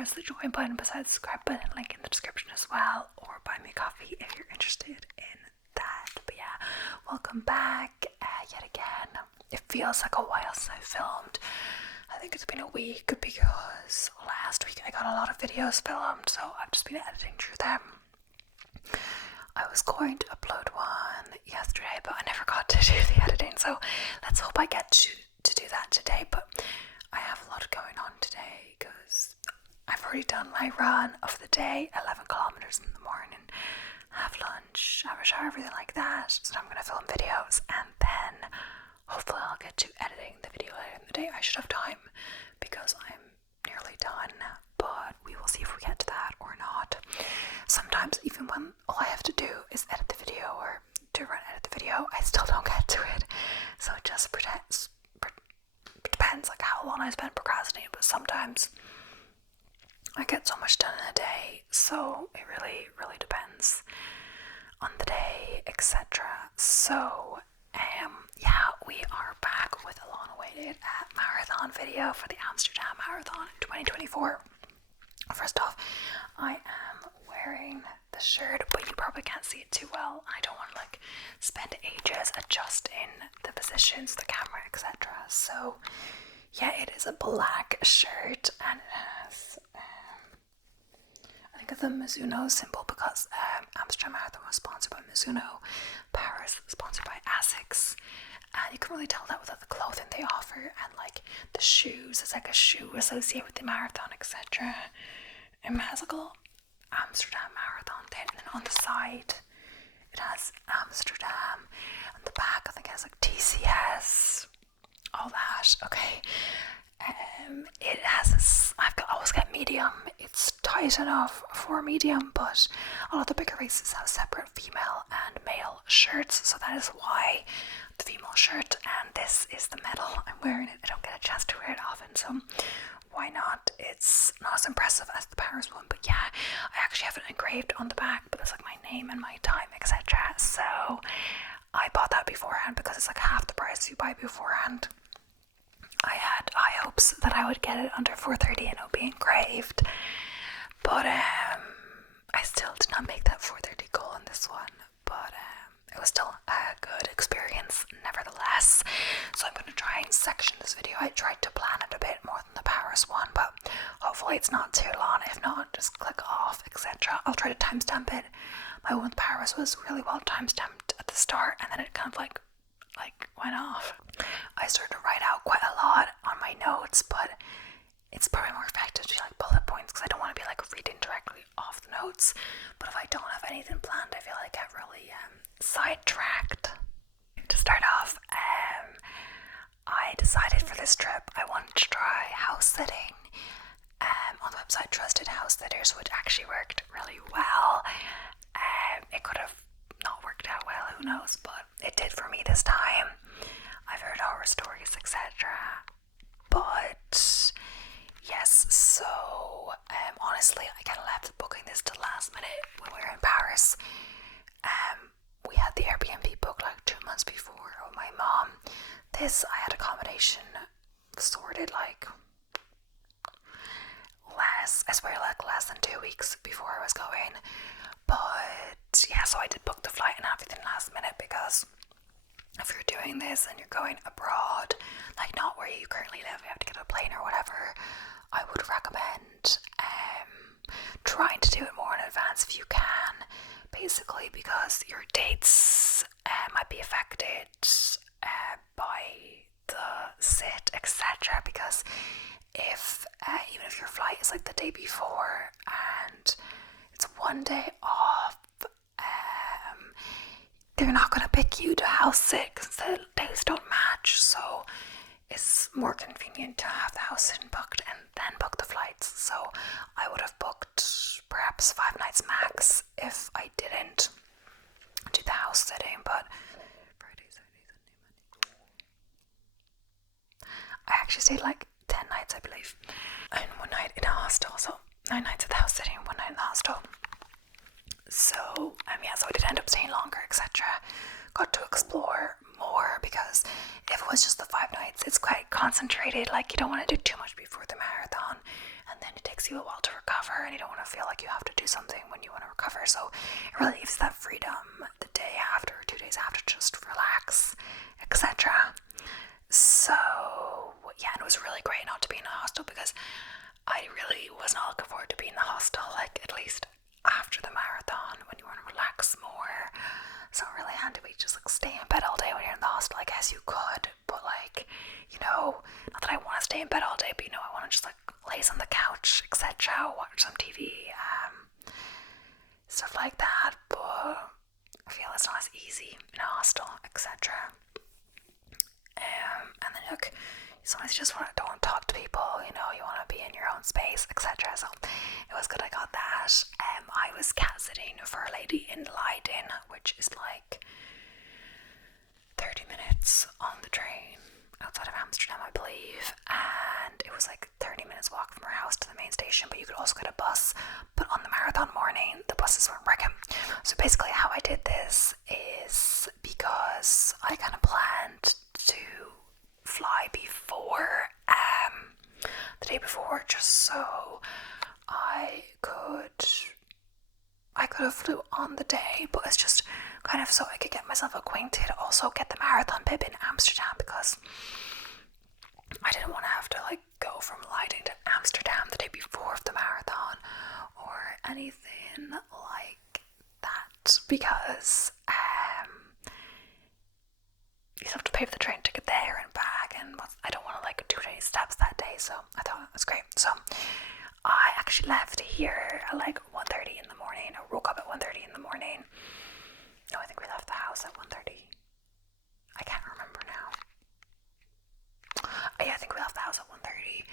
press the join button beside the subscribe button, link in the description as well, or buy me coffee if you're interested in that. But yeah, welcome back yet again. It feels like a while since I filmed. I think it's been a week because last week I got a lot of videos filmed, so I've just been editing through them. I was going to upload one yesterday, but I never got to do the editing, so let's hope I get to do that today. But I have a lot going on today because I've already done my run of the day, 11 kilometers in the morning, have lunch, have a shower, everything like that. So I'm going to film videos, and then hopefully I'll get to editing the video later in the day. I should have time because I'm nearly done, but we will see if we get to that or not. Sometimes even when all I have to do is edit the video or edit the video, I still don't get to it. So it just depends like how long I spend procrastinating, but sometimes I get so much done in a day, so it really depends on the day, etc. So yeah, we are back with a long-awaited marathon video for the Amsterdam Marathon in 2024. First off, I am wearing the shirt, but you probably can't see it too well. I don't want to like spend ages adjusting the positions, the camera, etc. So yeah, it is a black shirt, and it has I think it's a Mizuno symbol because Amsterdam Marathon was sponsored by Mizuno, Paris sponsored by Asics, and you can really tell that with the clothing they offer and like the shoes. It's like a shoe associated with the marathon, etc. It has like a little Amsterdam Marathon thing, and then on the side it has Amsterdam, and the back I think it has like TCS, all that. Okay. It has I always get medium. It's tight enough for medium, but a lot of the bigger races have separate female and male shirts, so that is why the female shirt, and this is the medal I'm wearing it. I don't get a chance to wear it often, so why not? It's not as impressive as the Paris one, but yeah, I actually have it engraved on the back, but it's like my name and my time, etc. So I bought that beforehand because it's like half the price you buy beforehand. I had high hopes that I would get it under 4:30 and it would be engraved, but I still did not make that 4:30 goal in this one, but it was still a good experience nevertheless. So I'm going to try and section this video. I tried to plan it a bit more than the Paris one, but hopefully it's not too long. If not, just click off, etc. I'll try to timestamp it. My one with Paris was really well timestamped at the start, and then it kind of like went off. I started to write out quite a lot on my notes, but it's probably more effective to do like bullet points because I don't want to be like reading directly off the notes. But if I don't have anything planned, I feel like I get really sidetracked. To start off, I decided for this trip I wanted to try house sitting on the website Trusted House Sitters, which actually worked really well. It could have not worked out well, who knows, but it did for me this time. I've heard horror stories, etc. But yes, so honestly, I kind of left booking this to last minute when we were in Paris. We had the Airbnb booked like 2 months before with my mom. This, I had accommodation sorted like less than 2 weeks before I was going. But yeah, so I did book the flight and everything last minute because if you're doing this and you're going abroad, like not where you currently live, you have to get a plane or whatever, I would recommend trying to do it more in advance if you can, basically because your dates might be affected by the sit, etc. Because if even if your flight is like the day before and it's 1 day off, they're not going to pick you to house sit because the days don't match. So it's more convenient to have the house sitting booked and then book the flights. So I would have booked perhaps 5 nights max if I didn't do the house sitting. But Friday, Saturday, Sunday, Monday. I actually stayed like 10 nights, I believe, and 1 night in a hostel. So 9 nights at the house sitting, 1 night in the hostel. So yeah, so I did end up staying longer, etc. Got to explore more because if it was just the 5 nights, it's quite concentrated. Like you don't want to do too much before the marathon, and then it takes you a while to recover, and you don't want to feel like you have to do something when you want to recover. So it really gives that freedom the day after, 2 days after, just relax, etc. So yeah, and it was really great not to be in a hostel, because I really was not looking forward to being in the hostel, like at least after the marathon, when you want to relax more. It's not really handy to just like stay in bed all day when you're in the hostel. I guess you could, but like, you know, not that I want to stay in bed all day, but you know, I want to just like laze on the couch, etc., watch some TV, stuff like that. But I feel it's not as easy in a hostel, etc. And then look, sometimes you just don't want to talk to people, you know, you want to be in your own space, etc. So it was good I got that. I was cat sitting for a lady in Leiden, which is like 30 minutes on the train outside of Amsterdam, I believe, and it was like 30 minutes walk from her house to the main station, but you could also get a bus. But on the marathon morning, the buses weren't working. So basically how I did this is, because I kind of planned to fly before, the day before, just so I could have flew on the day, but it's just kind of so I could get myself acquainted, also get the marathon bib in Amsterdam, because I didn't want to have to like go from Leiden to Amsterdam the day before of the marathon or anything like that, because you have to pay for the train ticket there and back, and I don't want to like do any steps that day, so I thought it was great. So I actually left here at like 1:30 in the morning. I woke up at 1:30 in the morning. No, I think we left the house at 1:30. I can't remember now. Yeah, I think we left the house at 1:30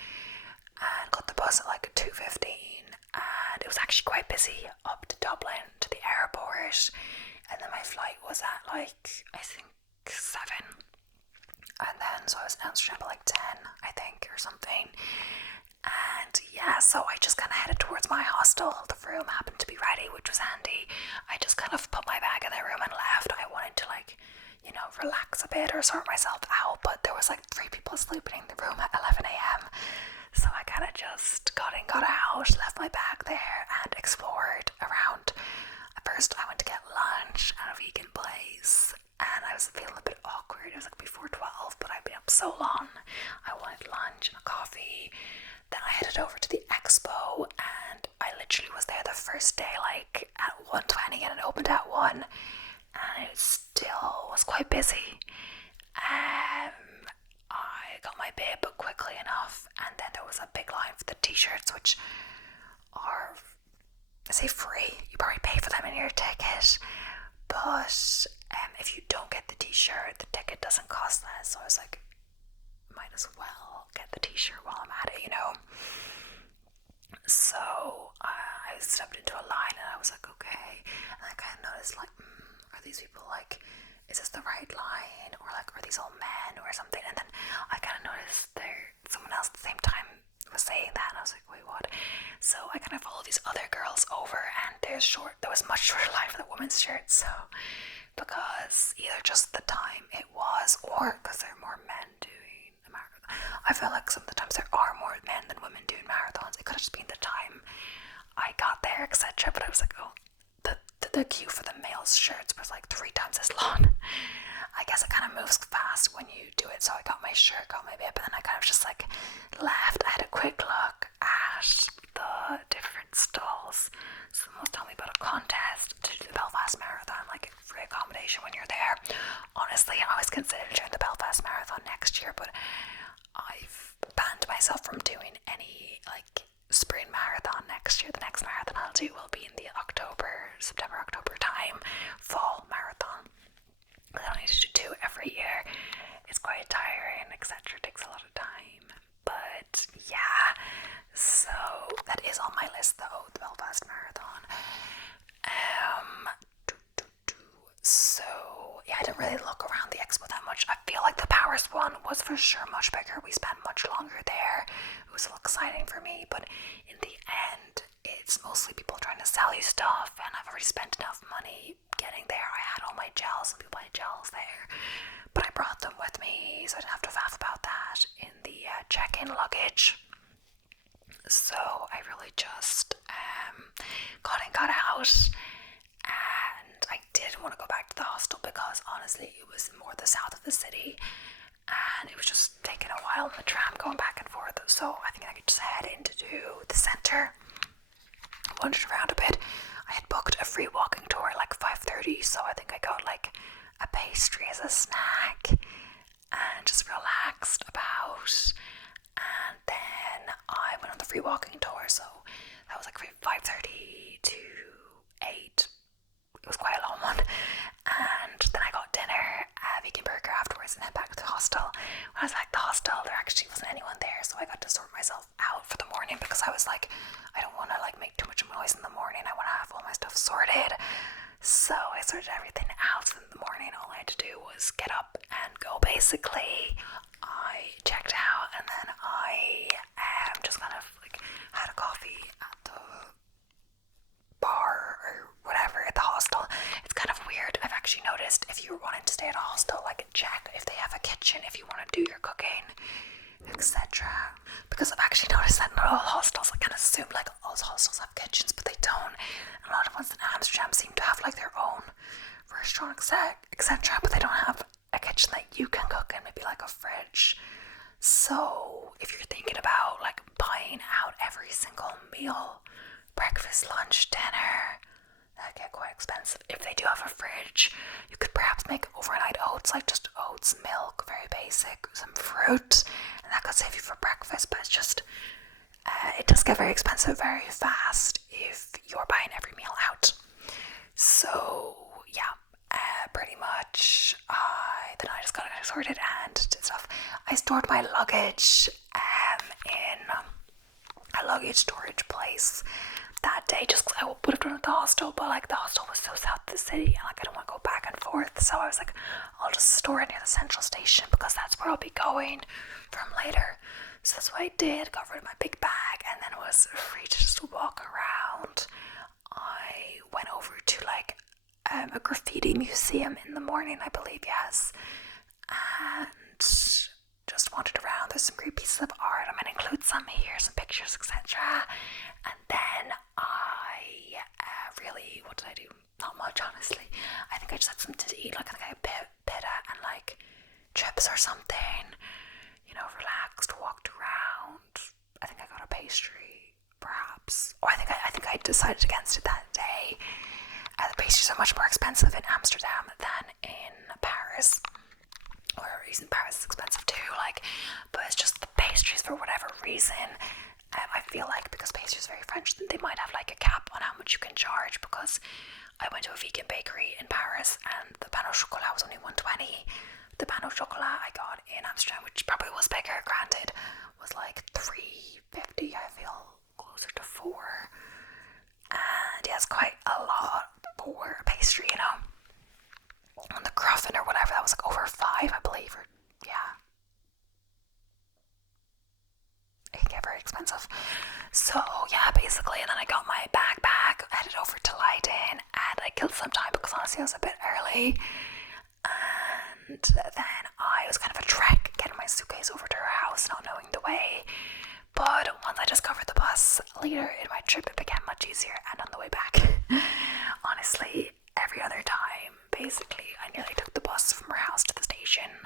and got the bus at like 2:15, and it was actually quite busy up to Dublin to the airport, and then my flight was at like, I think 7, and then so I was in Amsterdam at like 10, I think, or something. And yeah, so I just kind of headed towards my hostel. The room happened to be ready, which was handy. I just kind of put my bag in the room and left. I wanted to like, you know, relax a bit or sort myself out, but there was like 3 people sleeping in the room at 11 a.m. So I kind of just got out, left my bag there, and explored around. At first I went to get lunch at a vegan place, and I was feeling a bit awkward. It was like before 12, but I'd been up so long. I wanted lunch and a coffee. Then I headed over to the Expo, and I literally was there the first day like at 1:20, and it opened at 1, and it still was quite busy. I got my bib quickly enough, and then there was a big line for the t-shirts, which are, I say free, you probably pay for them in your ticket, but if you don't get the t-shirt, the ticket doesn't cost less. So I was like, might as well get the t-shirt while I'm at it, you know. So I stepped into a line, and I was like, okay, and I kind of noticed like, are these people like, is this the right line, or like, are these all men or something? And then I kind of noticed someone else at the same time was saying that, and I was like, wait, what? So I kind of followed these other girls over, and there was much shorter line for the women's shirts. So because either just the time it was, or because there are more men doing the marathon. I feel like some of the times there are more men than women doing marathons. It could have just been the time I got there, etc. But I was like, oh, the queue for the male's shirts was like 3 times as long. I guess it kind of moves fast when you do it. So I got my shirt, got my bib, and then I kind of just like left. I had a quick look at the different stalls. Someone was telling me about a contest to do the Belfast Marathon, like free accommodation when you're there. Honestly, I was considering doing the Belfast Marathon next year, but I've banned myself from doing any like spring marathon next year. The next marathon I'll do will be in the September, October time, fall marathon. I don't need to do 2 every year. It's quite tiring, etc. It takes a lot of time. But yeah, so that is on my list though, the Belfast Marathon. So yeah, I didn't really look around the Expo that much. I feel like the Paris one was for sure much bigger. We spent much longer there. It was a little exciting for me, but in the end, it's mostly people trying to sell you stuff, and I've already spent enough money getting there. I had all my gels, and people had gels there, but I brought them with me, so I didn't have to faff about that in the check-in luggage. So I really just out, and I didn't want to go back to the hostel because honestly it was more the south of the city and it was just taking a while in the tram going back and forth, so I think I could just head into the centre. Wandered around a bit. I had booked a free walking tour at like 5:30, so I think I got like a pastry as a snack and just relaxed about. And then I went on the free walking tour, so that was like 5:30 to 8. It was quite a long one. And then I got dinner, a vegan burger afterwards, and then back to the hostel. When I was back at the hostel, there actually wasn't anyone there, so I got to sort myself out for the morning because I was like, I don't want to like make too much noise in the morning. I want to have all my stuff sorted. So I sorted everything out in the morning. All I had to do was get up and go, basically. I checked out, and then I just kind of like had a coffee at the bar or whatever at the hostel. It's kind of weird. I've actually noticed if you're wanting to stay at a hostel, like check if they have a kitchen if you want to do your cooking, etc. Because I've actually noticed that not all hostels, I kind of assume like all hostels have kitchens, but they don't. And a lot of ones in Amsterdam seem to have like their own restaurant, etc. But they don't have a kitchen that you can cook in, maybe like a fridge. So if you're thinking about like buying out every single meal, breakfast, lunch, dinner, that get quite expensive. If they do have a fridge, you could perhaps make overnight oats, like just oats, milk, very basic, some fruit, and that could save you for breakfast. But it's just it does get very expensive very fast if you're buying every meal out. So yeah, pretty much then I just got it sorted and did stuff. I stored my luggage in a luggage storage place that day, just because I would have done it at the hostel, but like the hostel was so south of the city and like I don't want to go back and forth, so I was like, I'll just store it near the central station because that's where I'll be going from later. So that's what I did, got rid of my big bag, and then was free to just walk around. I went over to like a graffiti museum in the morning, I believe, yes, and just wandered around. There's some great pieces of art. I'm going to include some here, some pictures, etc. And then I really, what did I do? Not much, honestly. I think I just had something to eat, like I think I had pita and like chips or something, you know, relaxed, walked around. I think I got a pastry, perhaps. Or I think I decided against it that day. The pastries are much more expensive in Amsterdam than in Paris. Or even Paris is expensive too, like, but it's just the pastries for whatever reason. I feel like because pastry is very French, they might have like a cap on how much you can charge, because I went to a vegan bakery in Paris and the pain au chocolat was only $1.20. The pain au chocolat I got in Amsterdam, which probably was bigger, granted, was like $3.50. I feel closer to $4. And yeah, it's quite a lot for a pastry, you know. And the cruffin or whatever, that was like over $5, I believe, or yeah. It can get very expensive. So yeah, basically, and then I got my backpack, headed over to Leiden, and I killed some time because honestly I was a bit early. And then I was kind of a trek getting my suitcase over to her house, not knowing the way. But once I discovered the bus later in my trip, it became much easier. And on the way back, honestly, every other time, basically, I nearly took the bus from her house to the station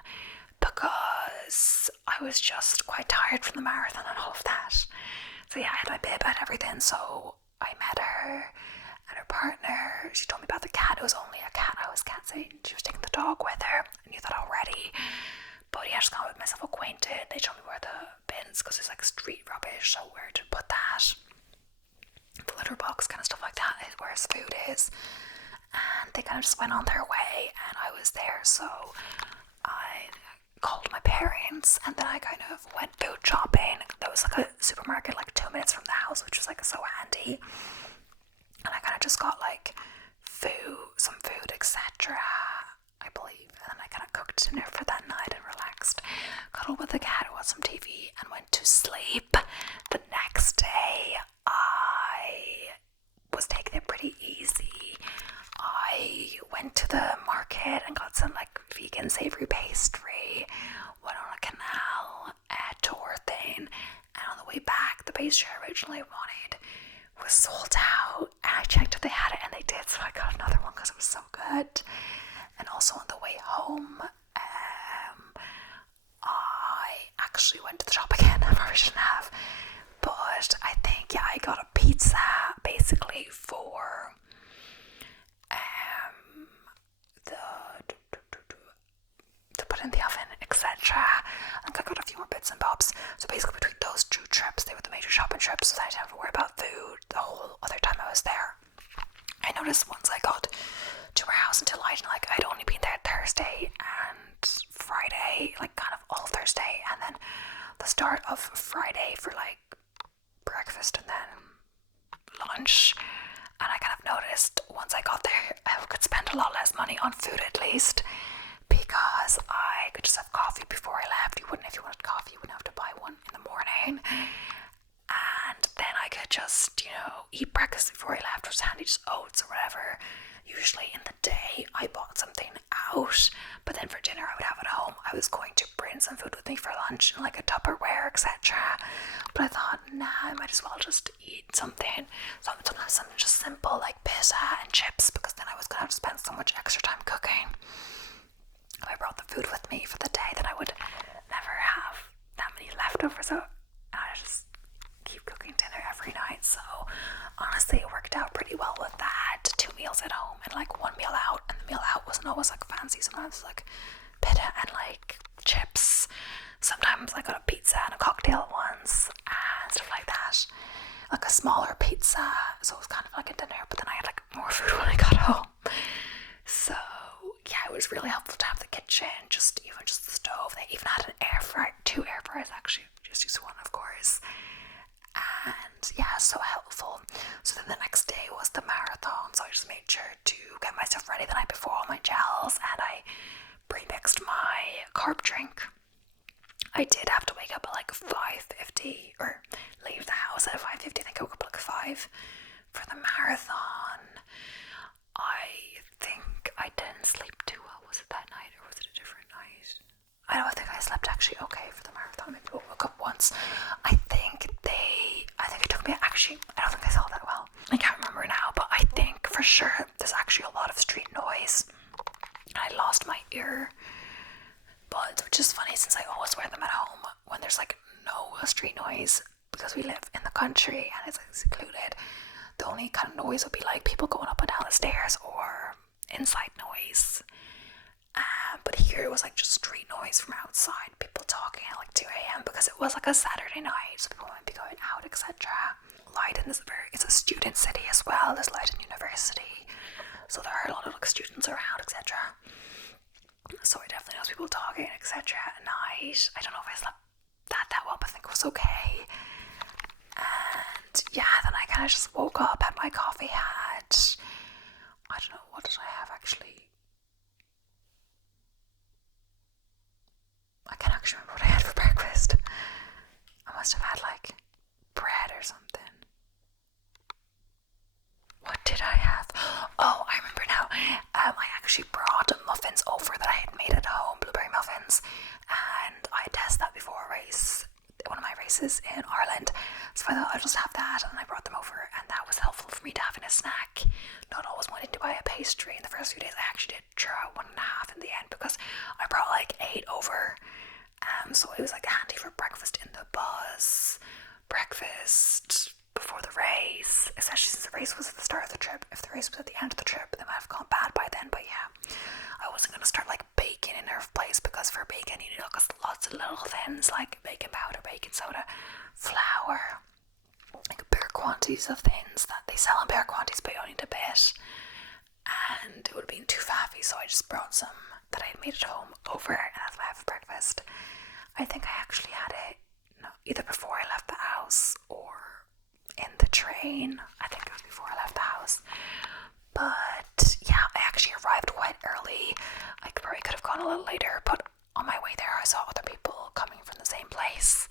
because I was just quite tired from the marathon and all of that. So yeah, I had my bib and everything, so I met her and her partner. She told me about the cat. It was only a cat. I was cat sitting. She was taking the dog with her. I knew that already. But yeah, I just got with myself acquainted. They told me where the bins, because it's like street rubbish, so where to put that. The litter box, kind of stuff like that, is where his food is. And they kind of just went on their way, and I was there, so I called my parents, and then I kind of went food shopping. There was like a supermarket like 2 minutes from the house, which was like so handy. And I kind of just got like some food, etc., I believe. And then I kind of cooked dinner for that night and relaxed, cuddled with the cat, watched some TV, and went to sleep. The next day, I was taking it pretty easy. I went to the market and got some like vegan savory pastry, went on a canal tour thing, and on the way back, the pastry I originally wanted was sold out, and I checked if they had it in basically for to put in the oven, etc. And I got a few more bits and bobs. So basically between those 2 trips, they were the major shopping trips, so I didn't have to worry about food the whole other time I was there. I noticed once I got to our house until Leiden, like I'd only been there Thursday and Friday, like kind of all Thursday, and then the start of Friday for like breakfast and then lunch. And I kind of noticed once I got there, I could spend a lot less money on food at least, because I could just have coffee before I left. If you wanted coffee, you wouldn't have to buy one in the morning. And then I could just, eat breakfast before I left, which was handy, just oats or whatever. Usually in the day, I bought something out, but then for dinner I would have it at home. I was going to bring some food with me for lunch, like a Tupperware, etc. But I thought, nah, I might as well just eat something. So sometimes something just simple like pizza and chips, because then I was going to have to spend so much extra time cooking. If I brought the food with me for the day, then I would never have that many leftovers. So I just keep cooking dinner every night. So honestly, it worked out pretty well with that. 2 meals at home and like 1 meal out. And the meal out wasn't always like fancy. Sometimes it was like pita and like chips. Sometimes I got a pizza and a cocktail once and stuff like that. Like a smaller pizza. So it was kind of like a dinner, but then I had like more food when I got home. So yeah, it was really helpful to have the kitchen, even just the stove. They even had an air fryer, 2 air fryers actually, just use one of course. And yeah, so helpful. So then the next day was the marathon, so I just made sure to get myself ready the night before, all my gels, and I pre-mixed my carb drink. I did have to wake up at like 5:50, or leave the house at 5:50. I think I woke up at like 5 for the marathon. I think I didn't sleep too well. Was it that night or was it a different night? I don't think I slept actually okay for the marathon. Maybe I woke up once. I think it took me, actually, I don't think I saw that well. I can't remember now, but I think for sure there's actually a lot of street noise. I lost my earbuds, which is funny since I always wear them at home when there's like no street noise, because we live in the country and it's like secluded. The only kind of noise would be like people going up and down the stairs or inside noise. But here it was like just street noise from outside, people talking at like 2 a.m. because it was like a Saturday night, so people might be going out, etc. Leiden is it's a student city as well. There's Leiden University, so there are a lot of like students around, etc. So I definitely noticed people talking, etc. at night. I don't know if I slept that well, but I think it was okay. And yeah, then I kind of just woke up, had my coffee, I don't know, what did I have actually? I can't actually remember what I had for breakfast. I must have had like bread or something. What did I have? Oh, I remember now. I actually brought muffins over that I had made at home, blueberry muffins, and I tested that before a race, one of my races in Ireland. So I thought I'd just have that, and I brought them over, and that was helpful for me to have in a snack. Not always wanting to buy a pastry in the first few days. I actually did try 1.5 in the end because I brought like 8 over. So it was like handy for breakfast in the bus, breakfast before the race, especially since the race was at the start of the trip. If the race was at the end of the trip, they might have gone bad by then. But yeah, I wasn't going to start like baking in her place, because for bacon you need lots of little things like baking powder, baking soda, flour, like bigger quantities of things that they sell in bigger quantities, but you only need a bit. And it would have been too faffy, so I just brought some that I had made at home over, and that's what I have for breakfast. I think I actually had it either before I left the house or in the train. I think it was before I left the house. But yeah, I actually arrived quite early. I probably could have gone a little later, but on my way there I saw other people coming from the same place,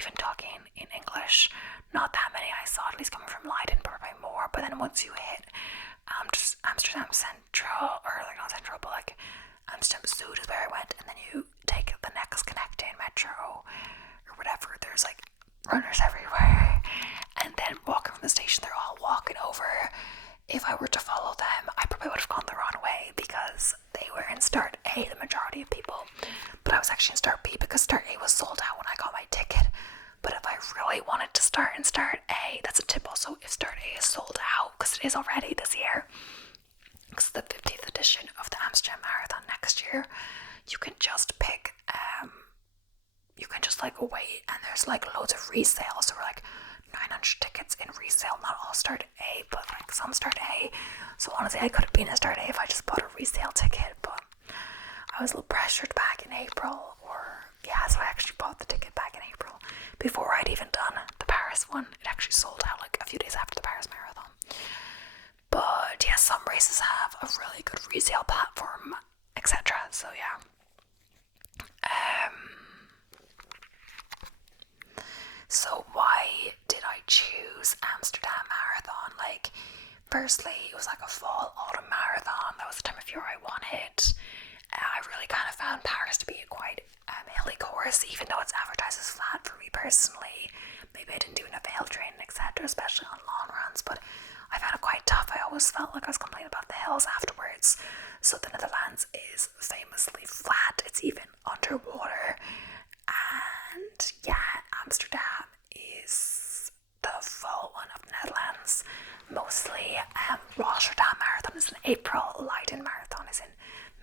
even talking in English. Not that many I saw, at least coming from Leiden, probably more. But then once you hit just Amsterdam Central, or like not Central, but like Amsterdam Zuid is where I went, and then you take the next connecting metro or whatever. There's like runners everywhere, and then walking from the station, they're all walking over. If I were to follow them, I probably would have gone the wrong way, because they were in Start A, the majority of people, but I was actually in Start B because Start A was sold out when I got my ticket. But if I really wanted to start in Start A, that's a tip also, if Start A is sold out, because it is already this year. It's the 50th edition of the Amsterdam Marathon next year. You can just pick, you can just like wait, and there's like loads of resales. So we're like 900 tickets in resale. Not all start A, but like some start A. So honestly, I could have been a start A if I just bought a resale ticket, but I was a little pressured back in April, so I actually bought the ticket back in April before I'd even done the Paris one. It actually sold out like a few days after the Paris Marathon. But yeah, some races have a really good resale platform, etc. So yeah. So why did I choose Amsterdam Marathon? Like, firstly, it was like a fall-autumn marathon. That was the time of year I wanted. I really kind of found Paris to be a quite hilly course, even though it's advertised as flat for me personally. Maybe I didn't do enough hill training, etc., especially on long runs, but I found it quite tough. I always felt like I was complaining about the hills afterwards. So the Netherlands is famously flat. It's even underwater. And yeah, Amsterdam is the fall one of the Netherlands. Mostly Rotterdam Marathon is in April. Leiden Marathon is in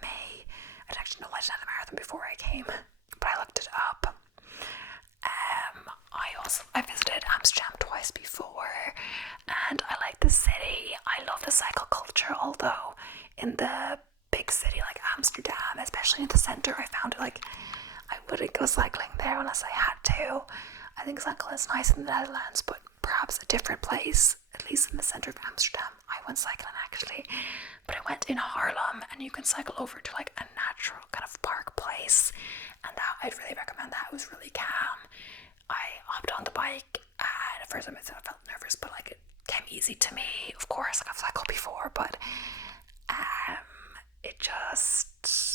May. I'd actually know Leiden had a marathon before I came, but I looked it up. I visited Amsterdam twice before, and I like the city. I love the cycle culture, although in the big city like Amsterdam, especially in the centre, I found it like I wouldn't go cycling there unless I had to. I think cycling is nice in the Netherlands, but perhaps a different place, at least in the centre of Amsterdam. I went cycling actually, but I went in Haarlem, and you can cycle over to like a natural kind of park place, and that I'd really recommend that. It was really calm. I hopped on the bike, and at first I felt nervous, but like it came easy to me. Of course, like I've cycled before, but it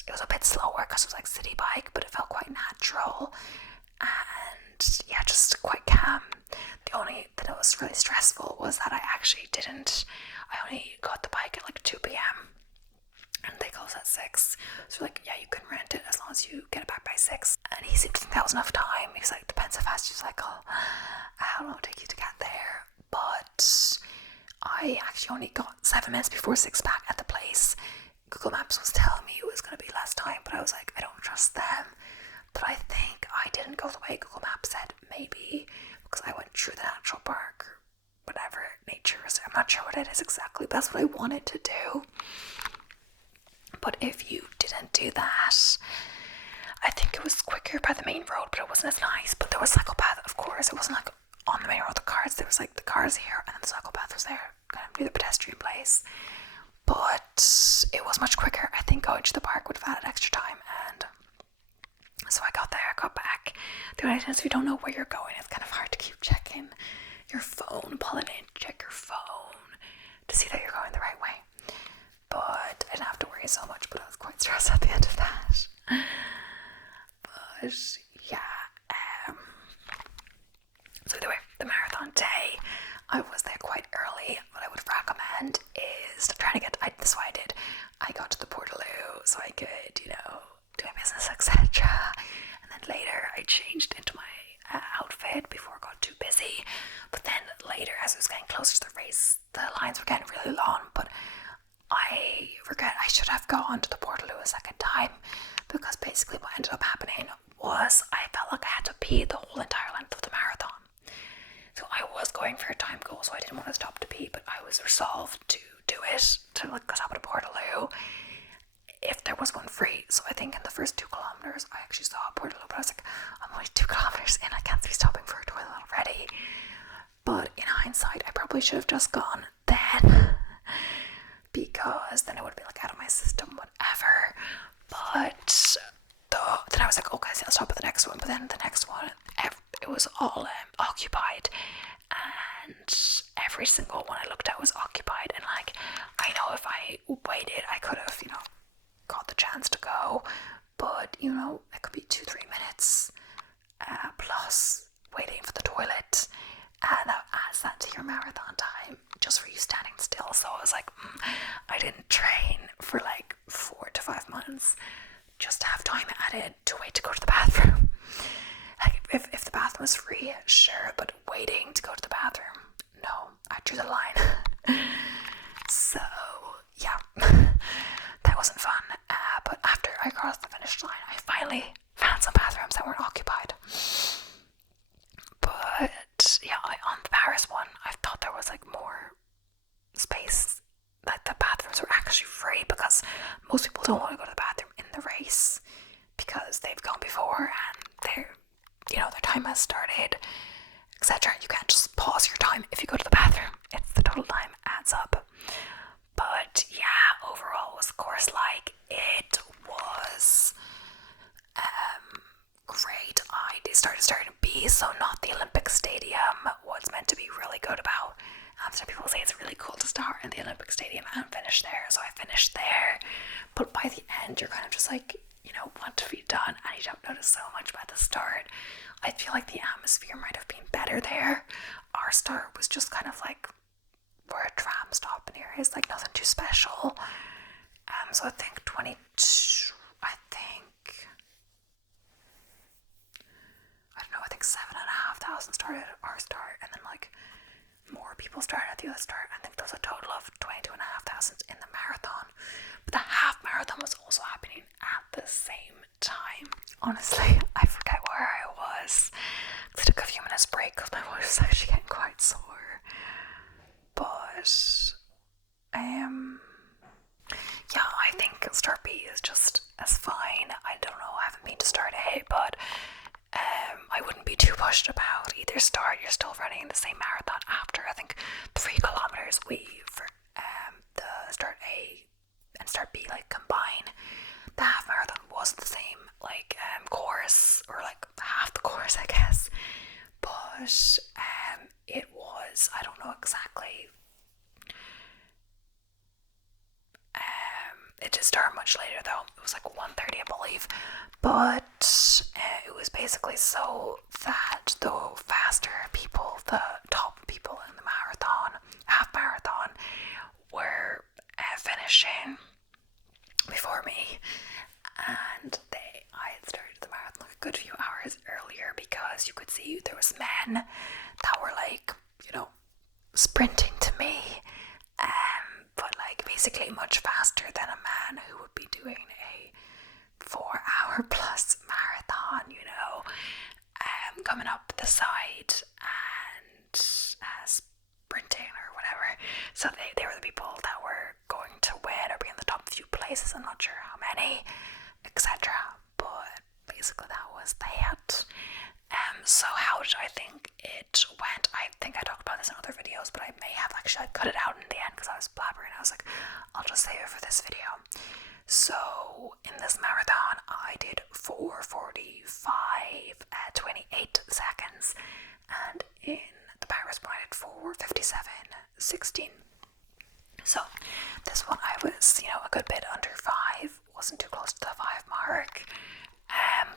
was a bit slower because it was like city bike, but it felt quite natural, and yeah, just quite calm. The only thing that was really stressful was that I only got the bike at like 2 p.m. and they close at 6. So like, yeah, you can rent it as long as you get it back by 6. And he seemed to think that was enough time. He was like, depends how fast you cycle, how long it will take you to get there. But I actually only got 7 minutes before 6 back at the place. Google Maps was telling me it was going to be less time, but I was like, I don't trust them. But I think I didn't go the way Google Maps said, maybe because I went through the natural park or whatever, nature. I'm not sure what it is exactly, but that's what I wanted to do. But if you didn't do that, I think it was quicker by the main road, but it wasn't as nice. But there was cycle path, of course. It wasn't like on the main road, the cars. There was like the cars here, and then the cycle path was there, kind of near the pedestrian place. But it was much quicker. I think going to the park would have added extra time, and so I got there, I got back. The only thing is, if you don't know where you're going, it's kind of hard to keep checking your phone, pulling in, check your phone to see that you're going the right way. But I didn't have to worry so much, but I was quite stressed at the end of that. But yeah, so either way, the marathon day, I was there quite early. What I would recommend is to try to get, this is what I did. I got to the Portaloo so I could, do my business, etc. And then later I changed into my outfit before it got too busy. But then later, as I was getting closer to the race, the lines were getting really long, but I regret I should have gone to the Portaloo a second time, because basically what ended up happening was I felt like I had to pee the whole entire length of the marathon. So I was going for a time goal, so I didn't want to stop to pee, but I was resolved to do it, to like go stop at a Portaloo if there was one free. So I think in the first 2 kilometers I actually saw a Portaloo, but I was like, I'm only 2 kilometers in, I can't be stopping for a toilet already. But in hindsight, I probably should have just gone then, because then it would be like out of my system, whatever. But then I was like, okay, so I'll stop at the next one. But then the next one, it was all occupied, and every single one I looked at was occupied. And like, I know if I waited, I could have, got the chance to go, but it could be 2-3 minutes plus waiting for the toilet, and that adds that to your marathon time just for you standing still. So I was like, I didn't train for like 4 to 5 months just to have time added to wait to go to the bathroom. most people don't want to go to the bathroom in the race because they've gone before and their time has started, etc. You can't just pause your time if you go to the bathroom. It's the total time adds up. But yeah, overall was the course like? It was great. I started B, so not the Olympic Stadium. What's meant to be really good about Amsterdam, people say it's really cool to start in the Olympic Stadium and finish there, so I finished there. But by the end, you're kind of just like, want to be done, and you don't notice so much by the start. I feel like the atmosphere might have been better there. Our start was just kind of like where a tram stop near is, like nothing too special. So I think 7,500 started at our start, and then like more people started at the other start. I think there was a total of 22,500 in the marathon, but the half marathon was also happening at the same time. Honestly, I forget where I was. I took a few minutes break because my voice was actually getting quite sore. But yeah, I think start B is just as fine. I don't know, I haven't been to start A, but I wouldn't be too pushed about either start. You're still running the same marathon after. I think 3 kilometers for the start A and start B like combine. The half marathon was the same like course, or like half the course I guess, but it was, I don't know exactly, it did start much later though. It was like 1:30 I believe, but it was basically so that the faster people, the top people in the marathon, half marathon, were finishing before me, and I had started the marathon like a good few hours earlier because you could see there was men that were like, sprinting to me, but like basically much faster than a man who would be doing a 4-hour plus marathon, coming up the side and sprinting or whatever. So they were the people that were going to win or be in the top few places. I'm not sure how many, etc. But basically that was that. So how did I think it went? I think I talked about this in other videos, but I may have actually cut it out in the end because I was blabbering. I was like, I'll just save it for this video. So in this marathon, I did 4:45 at 28 seconds, and in the Paris one I did 4:57:16. So this one I was, a good bit under 5, wasn't too close to the 5 mark,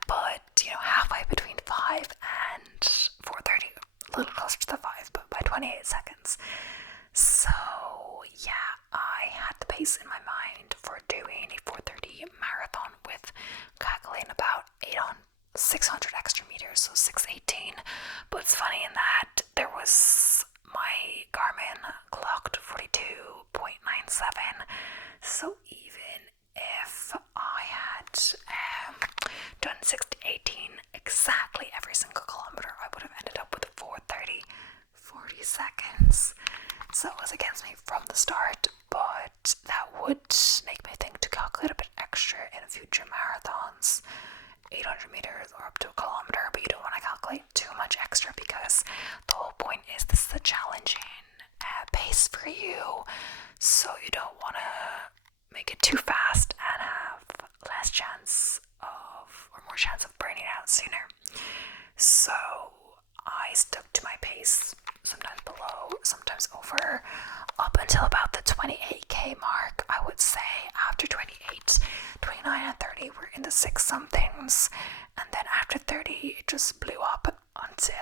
but halfway between 5 and 4:30, a little closer to the 5, but by 28 seconds. So yeah, I had the pace in my mind for doing a 4:30 marathon with calculating about 600 extra meters, so 618. But it's funny in that there was my Garmin clocked 42.97, so even if I had done 6:18 exactly every single kilometer, I would have ended up with 4:30 40 seconds. So it was against me from the start, but that would make me think to calculate a bit extra in future marathons, 800 meters or up to a kilometer, but you don't want to calculate too much extra because the whole point is this is a challenging pace for you, so you don't want to make it too fast and have less chance of, or more chance of burning out sooner. So I stuck to my pace, sometimes below, sometimes over, up until about the 28k mark. I would say after 28, 29 and 30 were in the 6 somethings, and then after 30 it just blew up until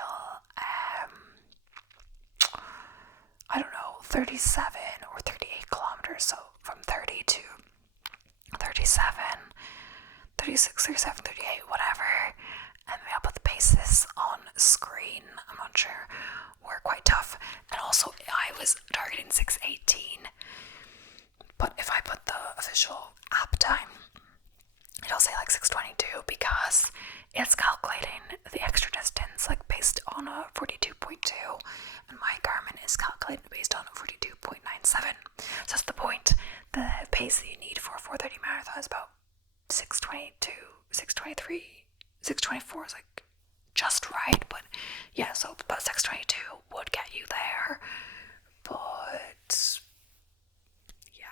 I don't know, 37 or 38 kilometers. So from 30 to 37, 36, 37, 38, whatever. And maybe I'll put the paces on screen, I'm not sure, were quite tough. And also I was targeting 6:18, but if I put the official app time, it'll say like 6:22 because it's calculating the extra distance like based on a 42.2, and my Garmin is calculated based on a 42.97. So that's the point. The pace that you need for a 4:30 marathon is about 6:22, 6:23, 6:24 is like just right, but yeah, so about 6:22 would get you there, but yeah.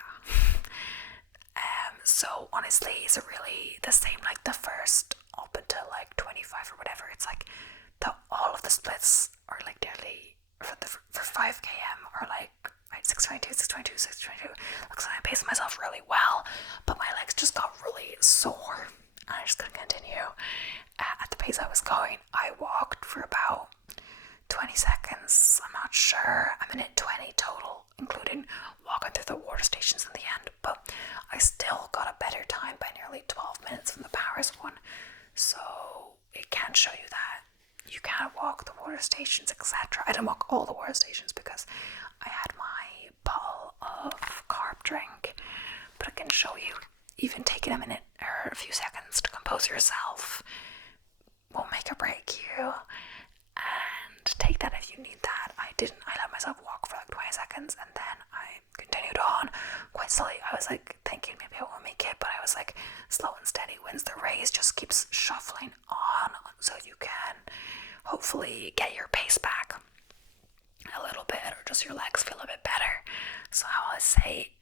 So honestly, is it really the same like the first up until like 25 or whatever? It's like all of the splits are like nearly for 5 km are like 6:22, 6:22, 6:22. Looks like I paced myself really well, but my legs just got really sore and I just couldn't continue at the pace I was going. I walked for about 20 seconds, I'm not sure, a minute 20 total, including walking through the water stations in the end, but I still got a better time by nearly 12 minutes from the Paris one, so it can show you that you can walk the water stations, etc. I didn't walk all the water stations because I had my bottle of carb drink, but it can show you even taking a minute or a few seconds to compose yourself won't make or break you, and take that if you need that. I let myself walk for like 20 seconds and then I continued on quite slowly. I was like thinking maybe I won't make it, but I was like, slow and steady wins the race, just keeps shuffling on so you can hopefully get your pace back a little bit, or just your legs feel a bit better. So how I say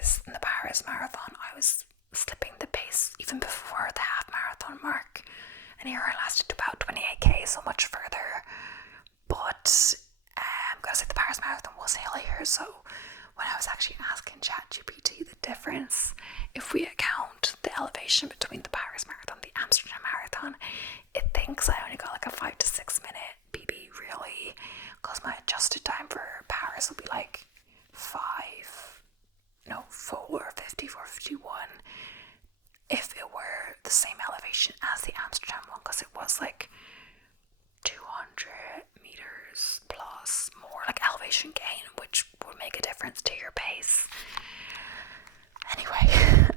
is, in the Paris Marathon I was slipping the pace even before the half marathon mark, and here I lasted about 28k, so much further. But I'm gonna say the Paris Marathon was hillier, so when I was actually asking ChatGPT the difference, if we account the elevation between the Paris Marathon and the Amsterdam Marathon, it thinks I only got like a 5 to 6 minute PB really, because my adjusted time for Paris will be like 4:50, 4:51 if it were the same elevation as the Amsterdam one, because it was like 200 meters plus more like elevation gain, which would make a difference to your pace. Anyway,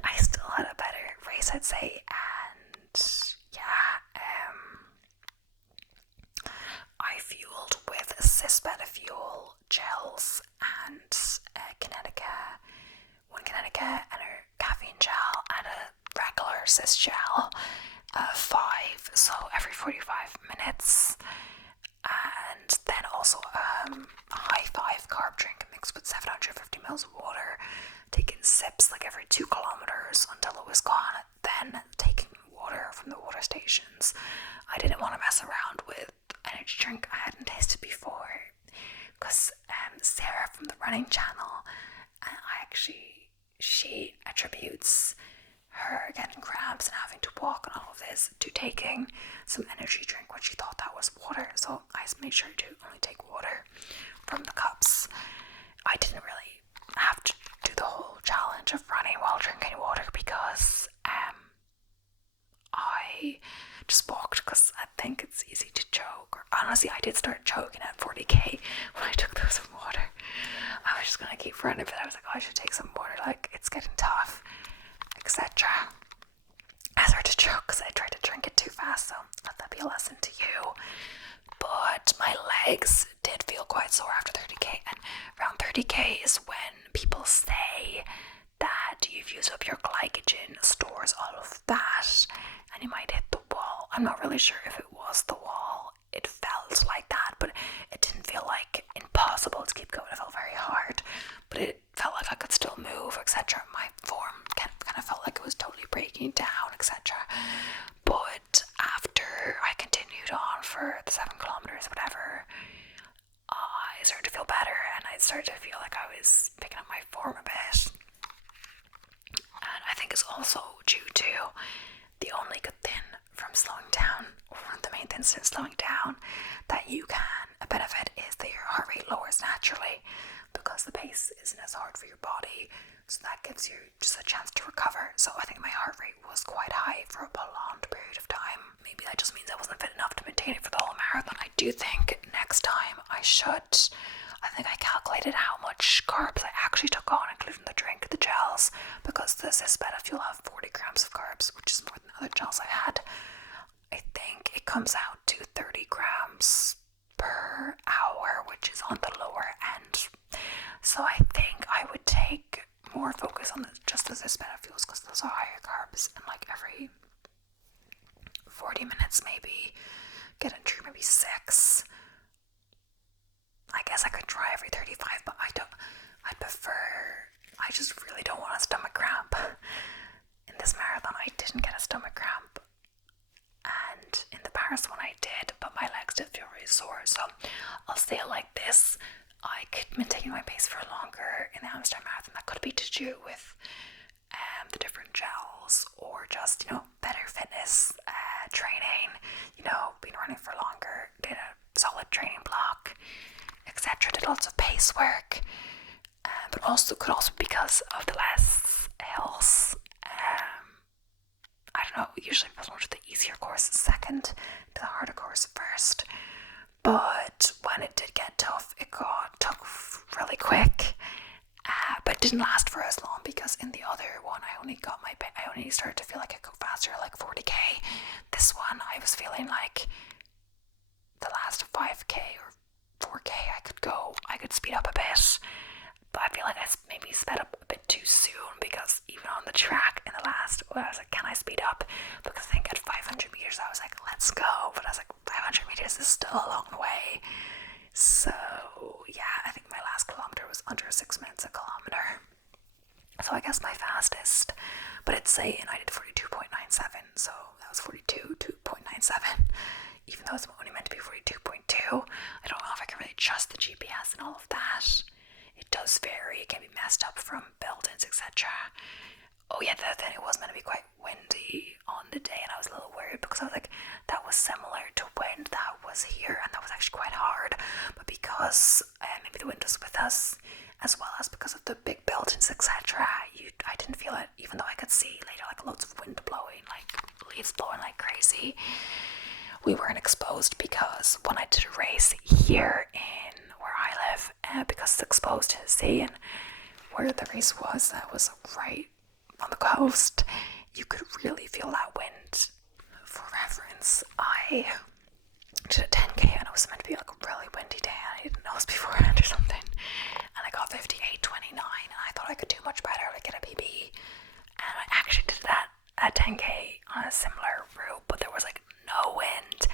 I still had a better race, I'd say, and yeah, I fueled with Cisbeta fuel gels and one Kinetica and a caffeine gel and a regular Cis gel, 5, so every 45 minutes, and then also a high 5 carb drink mixed with 750 mils of water, taking sips like every 2 kilometers until it was gone, then taking water from the water stations. I didn't want to mess around with energy drink I hadn't tasted before, because Sarah from the running channel, she attributes her getting cramps and having to walk and all of this to taking some energy drink when she thought that was water, so I made sure to only take water from the cups. I didn't really have to do the whole challenge of running while drinking water because I just walked because I think it's easy to choke. Honestly, I did start choking at 40k when I took those water. I was just gonna keep running, but I was like, oh, I should take some water, like it's getting tough, etc. I started to choke because I tried to drink it too fast, so let that be a lesson to you. But my legs did feel quite sore after 30k, and around 30k is when people say that you've used up your glycogen, stores all of that, and you might hit the wall. I'm not really sure if it was the wall. It felt like that, but it didn't feel like impossible to keep going. It felt very hard, but it felt like I could still move, etc. My form kind of felt like it was totally breaking down, etc. But after I continued on for the 7 kilometers, whatever, I started to feel better, and I started to feel like I was picking up my form a bit. And I think it's also due to the only good thing from slowing down, or the main thing since slowing down that you can benefit, is that your heart rate lowers naturally because the pace isn't as hard for your body, so that gives you just a chance to recover. So I think my heart rate was quite high for a prolonged period of time. Maybe that just means I wasn't fit enough to maintain it for the whole marathon. I do think next time I should. I think I calculated how much carbs I actually took on, including the drink, the gels, because the Cisbeta fuel have 40 grams of carbs, which is more than other gels I had. I think it comes out to 30 grams per hour, which is on the lower end. So I think I would take more focus on just the suspended fuels because those are higher carbs, and like every 40 minutes maybe getting through maybe 6. I guess I could try every 35, but I just really don't want a stomach cramp. In this marathon I didn't get a stomach cramp, and in the Paris one I did, but my legs did feel really sore. So I'll say it like this: I could maintain my pace for longer in the Amsterdam Marathon. That could be to do with the different gels, or just, better fitness training, been running for longer, did a solid training block, etc. Did lots of pace work, but could also be because of the less hills. I don't know, usually people do the easier course second, to the harder course first. But when it did get tough, it took really quick. But it didn't last for as long, because in the other one I only started to feel like I could go faster, like 40k. This one I was feeling like the last 5k or 4k I could speed up a bit. But I feel like I maybe sped up a bit too soon, because even on the track in the last, I was like, can I speed up? Because I think at 500 meters I was like, let's go. But I was like, 500 meters is still a long way. So yeah, I think my last kilometer was under 6 minutes a kilometer. So I guess my fastest, but it's saying I did 42.97, so that was 42.97, even though it's only meant to be 42.2. I don't know if I can really trust the GPS and all of that. It does vary, it can be messed up from buildings, etc. Oh yeah, then it was meant to be quite windy on the day, and I was a little worried because I was like, that was similar to wind that was here, and that was actually quite hard. But because maybe the wind was with us, as well as because of the big buildings, etc., I didn't feel it, even though I could see later like loads of wind blowing, like leaves blowing like crazy. We weren't exposed because when I did a race here in where I live, because it's exposed to the sea, and where the race was, that was right on the coast, you could really feel that wind. For reference, I did a 10k and it was meant to be like a really windy day, and I didn't know this beforehand or something, and I got 58.29, and I thought I could do much better to get a PB, and I actually did that at 10k on a similar route, but there was like no wind.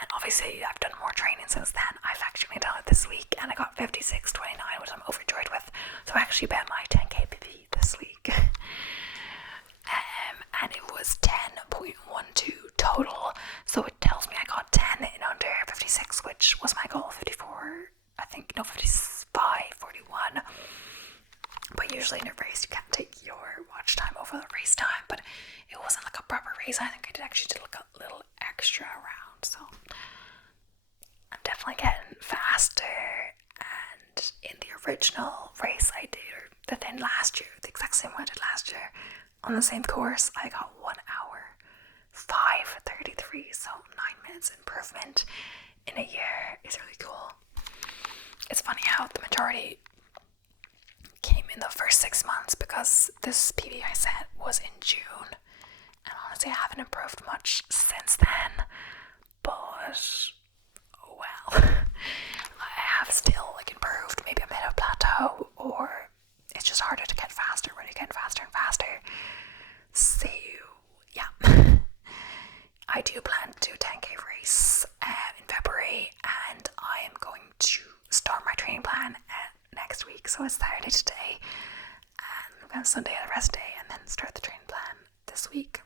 And obviously I've done more training since then. I've actually done it this week, and I got 56.29, which I'm overjoyed with. So I actually bet my 10k PB this week. And it was 10.12 total. So it tells me I got 10 in under 56, which was my goal. 54, I think, no, 55, 41. But usually in a race you can't take your watch time over the race time, but it wasn't like a proper race. I think I did like a little extra round, so I'm definitely getting faster. And in the original race I did, or the thing last year, the exact same one I did last year, on the same course, I got 1 hour 5:33, so 9 minutes improvement in a year is really cool. It's funny how the majority came in the first 6 months, because this PB I set was in June, and honestly I haven't improved much since then, but oh well. I have still improved. Maybe I'm hit a plateau, or it's just harder to get faster when you're getting faster and faster. So yeah, I do plan to do a 10k race in February, and I am going to start my training plan next week. So it's Saturday today, and we've got Sunday a rest day, and then start the training plan next week,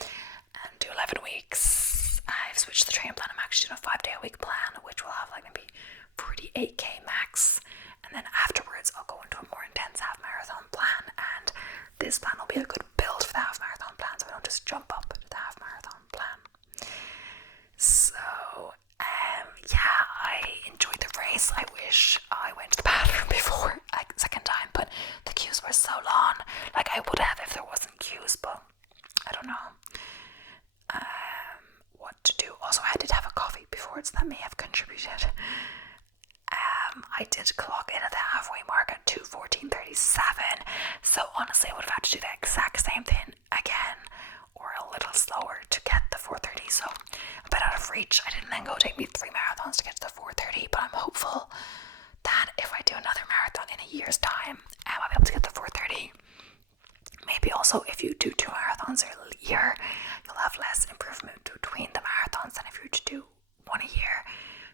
and do 11 weeks. I've switched the training plan. I'm actually doing a 5-day-a-week plan, which will have maybe 48k max, and then afterwards I'll go into a more intense half marathon plan, and this plan will be a good build for the half marathon plan, so I don't just jump up to the half marathon plan. So yeah, I enjoyed the race. I wish I went to the bathroom before second time, but the queues were so long. I would have if there wasn't queues, but I don't know what to do. Also, I did have a coffee before, so that may have contributed. I did clock in at the halfway mark at 2:14:37, so honestly I would have had to do the exact same thing again, or a little slower to get the 4:30, so a bit out of reach. I didn't then go take me 3 marathons to get to the 4:30, but I'm hopeful that if I do another marathon in a year's time, I'll be able to maybe also if you do 2 marathons a year, you'll have less improvement between the marathons than if you were to do 1 a year.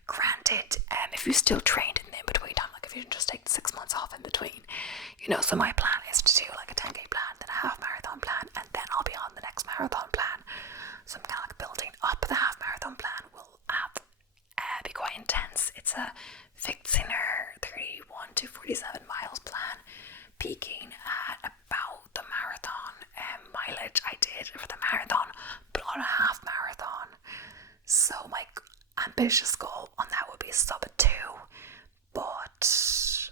Granted, if you still trained in between time, like if you didn't just take 6 months off in between, you know. So my plan is to do like a 10k plan, then a half marathon plan, and then I'll be on the next marathon plan. So I'm kind of like building up. The half marathon plan will have be quite intense. It's a Victiner 31 to 47 miles plan, peaking at about the marathon mileage I did for the marathon, but on a half marathon. So my ambitious goal on that would be sub 2, but that's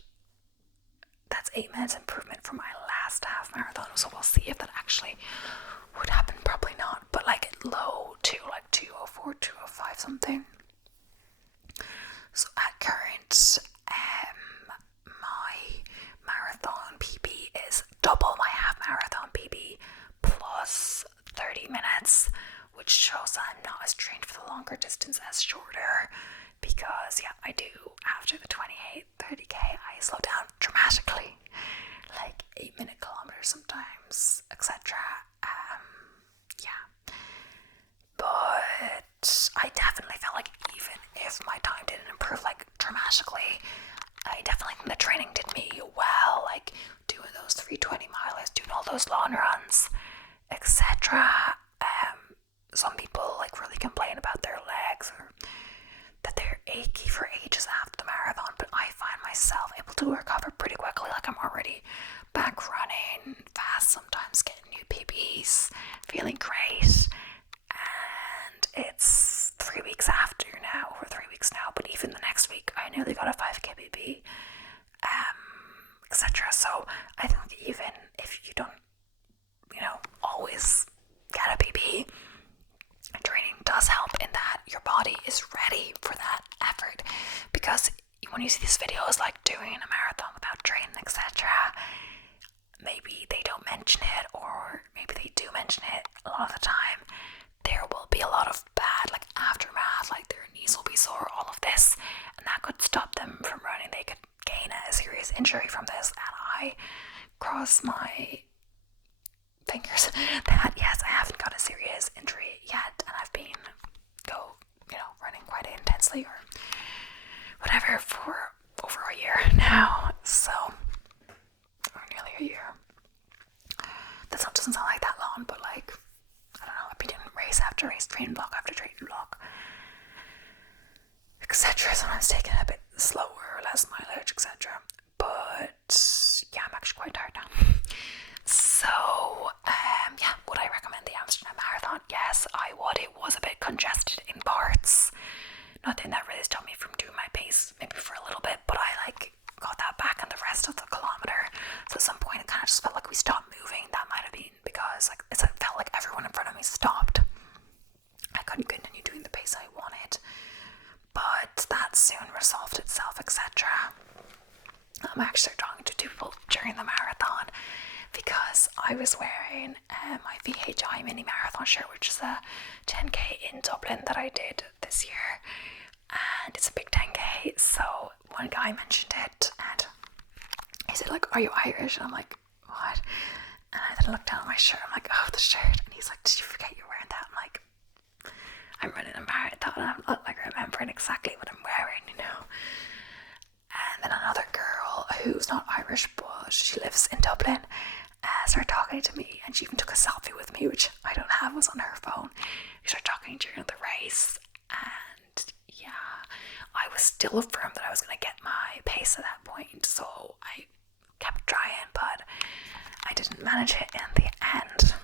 8 minutes improvement from my last half marathon, so we'll see if that actually would happen. Probably not, but like low 2, like 2:04, 2:05 something. So at current, my marathon PB is double my half marathon PB plus 30 minutes, which shows that I'm not as trained for the longer distance as shorter, because yeah, I do after the 28, 30k, I slow down dramatically, like 8-minute kilometers sometimes, etc. Yeah, but I definitely felt like even if my time didn't improve like dramatically, I definitely think the training did me well, like doing those 320 miles, doing all those long runs, etc. Some people like really complain about their legs or that they're achy for ages after the marathon, but I find myself able to recover pretty quickly. Like I'm already back running fast, sometimes getting new PBs, feeling great. And it's 3 weeks after now, or 3 weeks now, but even the next week I nearly got a 5k PB, etc. So I think even if you don't, always get a PB, training does help in that your body is ready for that effort. Because when you see these videos like doing a marathon without training, etc., maybe they don't mention it, or maybe they do mention it. A lot of the time there will be a lot of bad like aftermath, like their knees will be sore, all of this, and that could stop them from running. They could gain a serious injury from this, and I cross my fingers that yes, I haven't got a serious injury yet, and I've been running quite intensely or whatever for over a year now, so, or nearly a year. That doesn't sound like that long, but like, I don't know, I've been doing race after race, training block after training block, etc. Sometimes taking it a bit slower, less mileage, etc. But yeah, I'm actually quite tired now. So yeah, would I recommend the Amsterdam Marathon? Yes, I would. It was a bit congested in parts. Nothing that really stopped me from doing my pace, maybe for a little bit, but I like got that back on the rest of the kilometer. So at some point it kind of just felt like we stopped moving. That might have been because like it felt like everyone in front of me stopped. I couldn't continue doing the pace I wanted, but that soon resolved itself, etc. I'm actually talking to people during the marathon because I was wearing my VHI mini marathon shirt, which is a 10k in Dublin that I did this year, and it's a big 10k. So one guy mentioned it and he said like, "Are you Irish?" And I'm like, "What?" And I then looked down at my shirt. I'm like, "Oh, the shirt." And he's like, "Did you forget you're wearing that?" I'm like, "I'm running a marathon and I'm not like remembering exactly what I'm wearing, And then another girl who's not Irish, but she lives in Dublin, started talking to me, and she even took a selfie with me, which I don't have, was on her phone. She started talking during the race, and yeah, I was still firm that I was going to get my pace at that point, so I kept trying, but I didn't manage it in the end.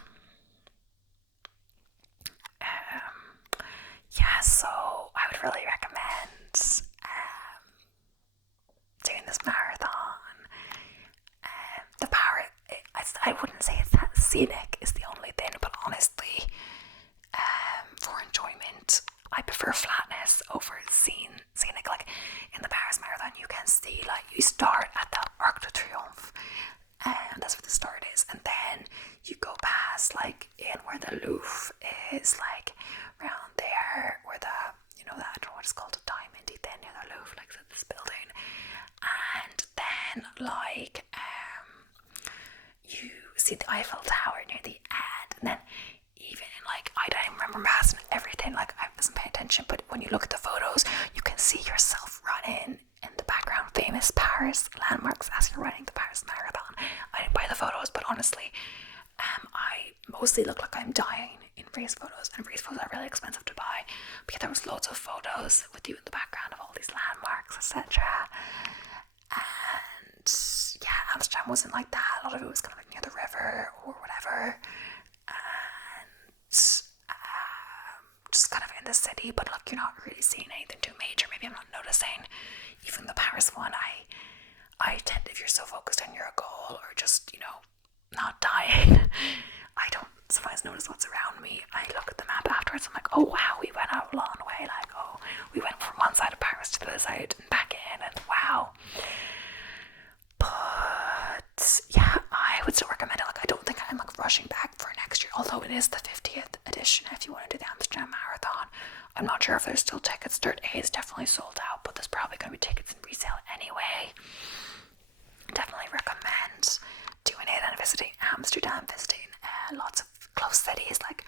Yeah, so I would really recommend doing this marathon. The power, I wouldn't say it's that scenic is the only thing, but honestly, for enjoyment, I prefer flatness over scenic. Like in the Paris Marathon, you can see like you start at the Arc de Triomphe, and that's where the start is, and then you go past like in where the Louvre is, like around there, where the I don't know what it's called, a diamondy thing near the Louvre, like this building, and then like you see the Eiffel Tower near the end, and then even like I don't remember mass and everything, like I wasn't paying attention, but when you look at the photos you can see yourself running in the background famous Paris landmarks as you're running the Paris Marathon. I didn't buy the photos, but honestly I mostly look like I'm dying in race photos, and race photos are really expensive to buy, but yeah, there was loads of photos with you in the background of all these landmarks, etc. And yeah, Amsterdam wasn't like that. A lot of it was kind of like near the river or whatever, and just kind of in the city, but look, you're not really seeing anything too major. Maybe I'm not noticing. Even the Paris one, I tend, if you're so focused on your goal or just, you know, not dying, I don't sometimes notice what's around me. I look at the map afterwards, I'm like, oh wow, we went out a long way, like, oh, we went from one side of Paris to the other side and back in, and wow. But yeah, I would still recommend it. Like, I don't think I'm like rushing back for next year, although it is the 50th edition. If you want to do the Amsterdam Marathon, I'm not sure if there's still tickets. Dirt A is definitely sold out, but there's probably going to be tickets in resale anyway. Definitely recommend doing it and visiting Amsterdam, visiting lots of close cities like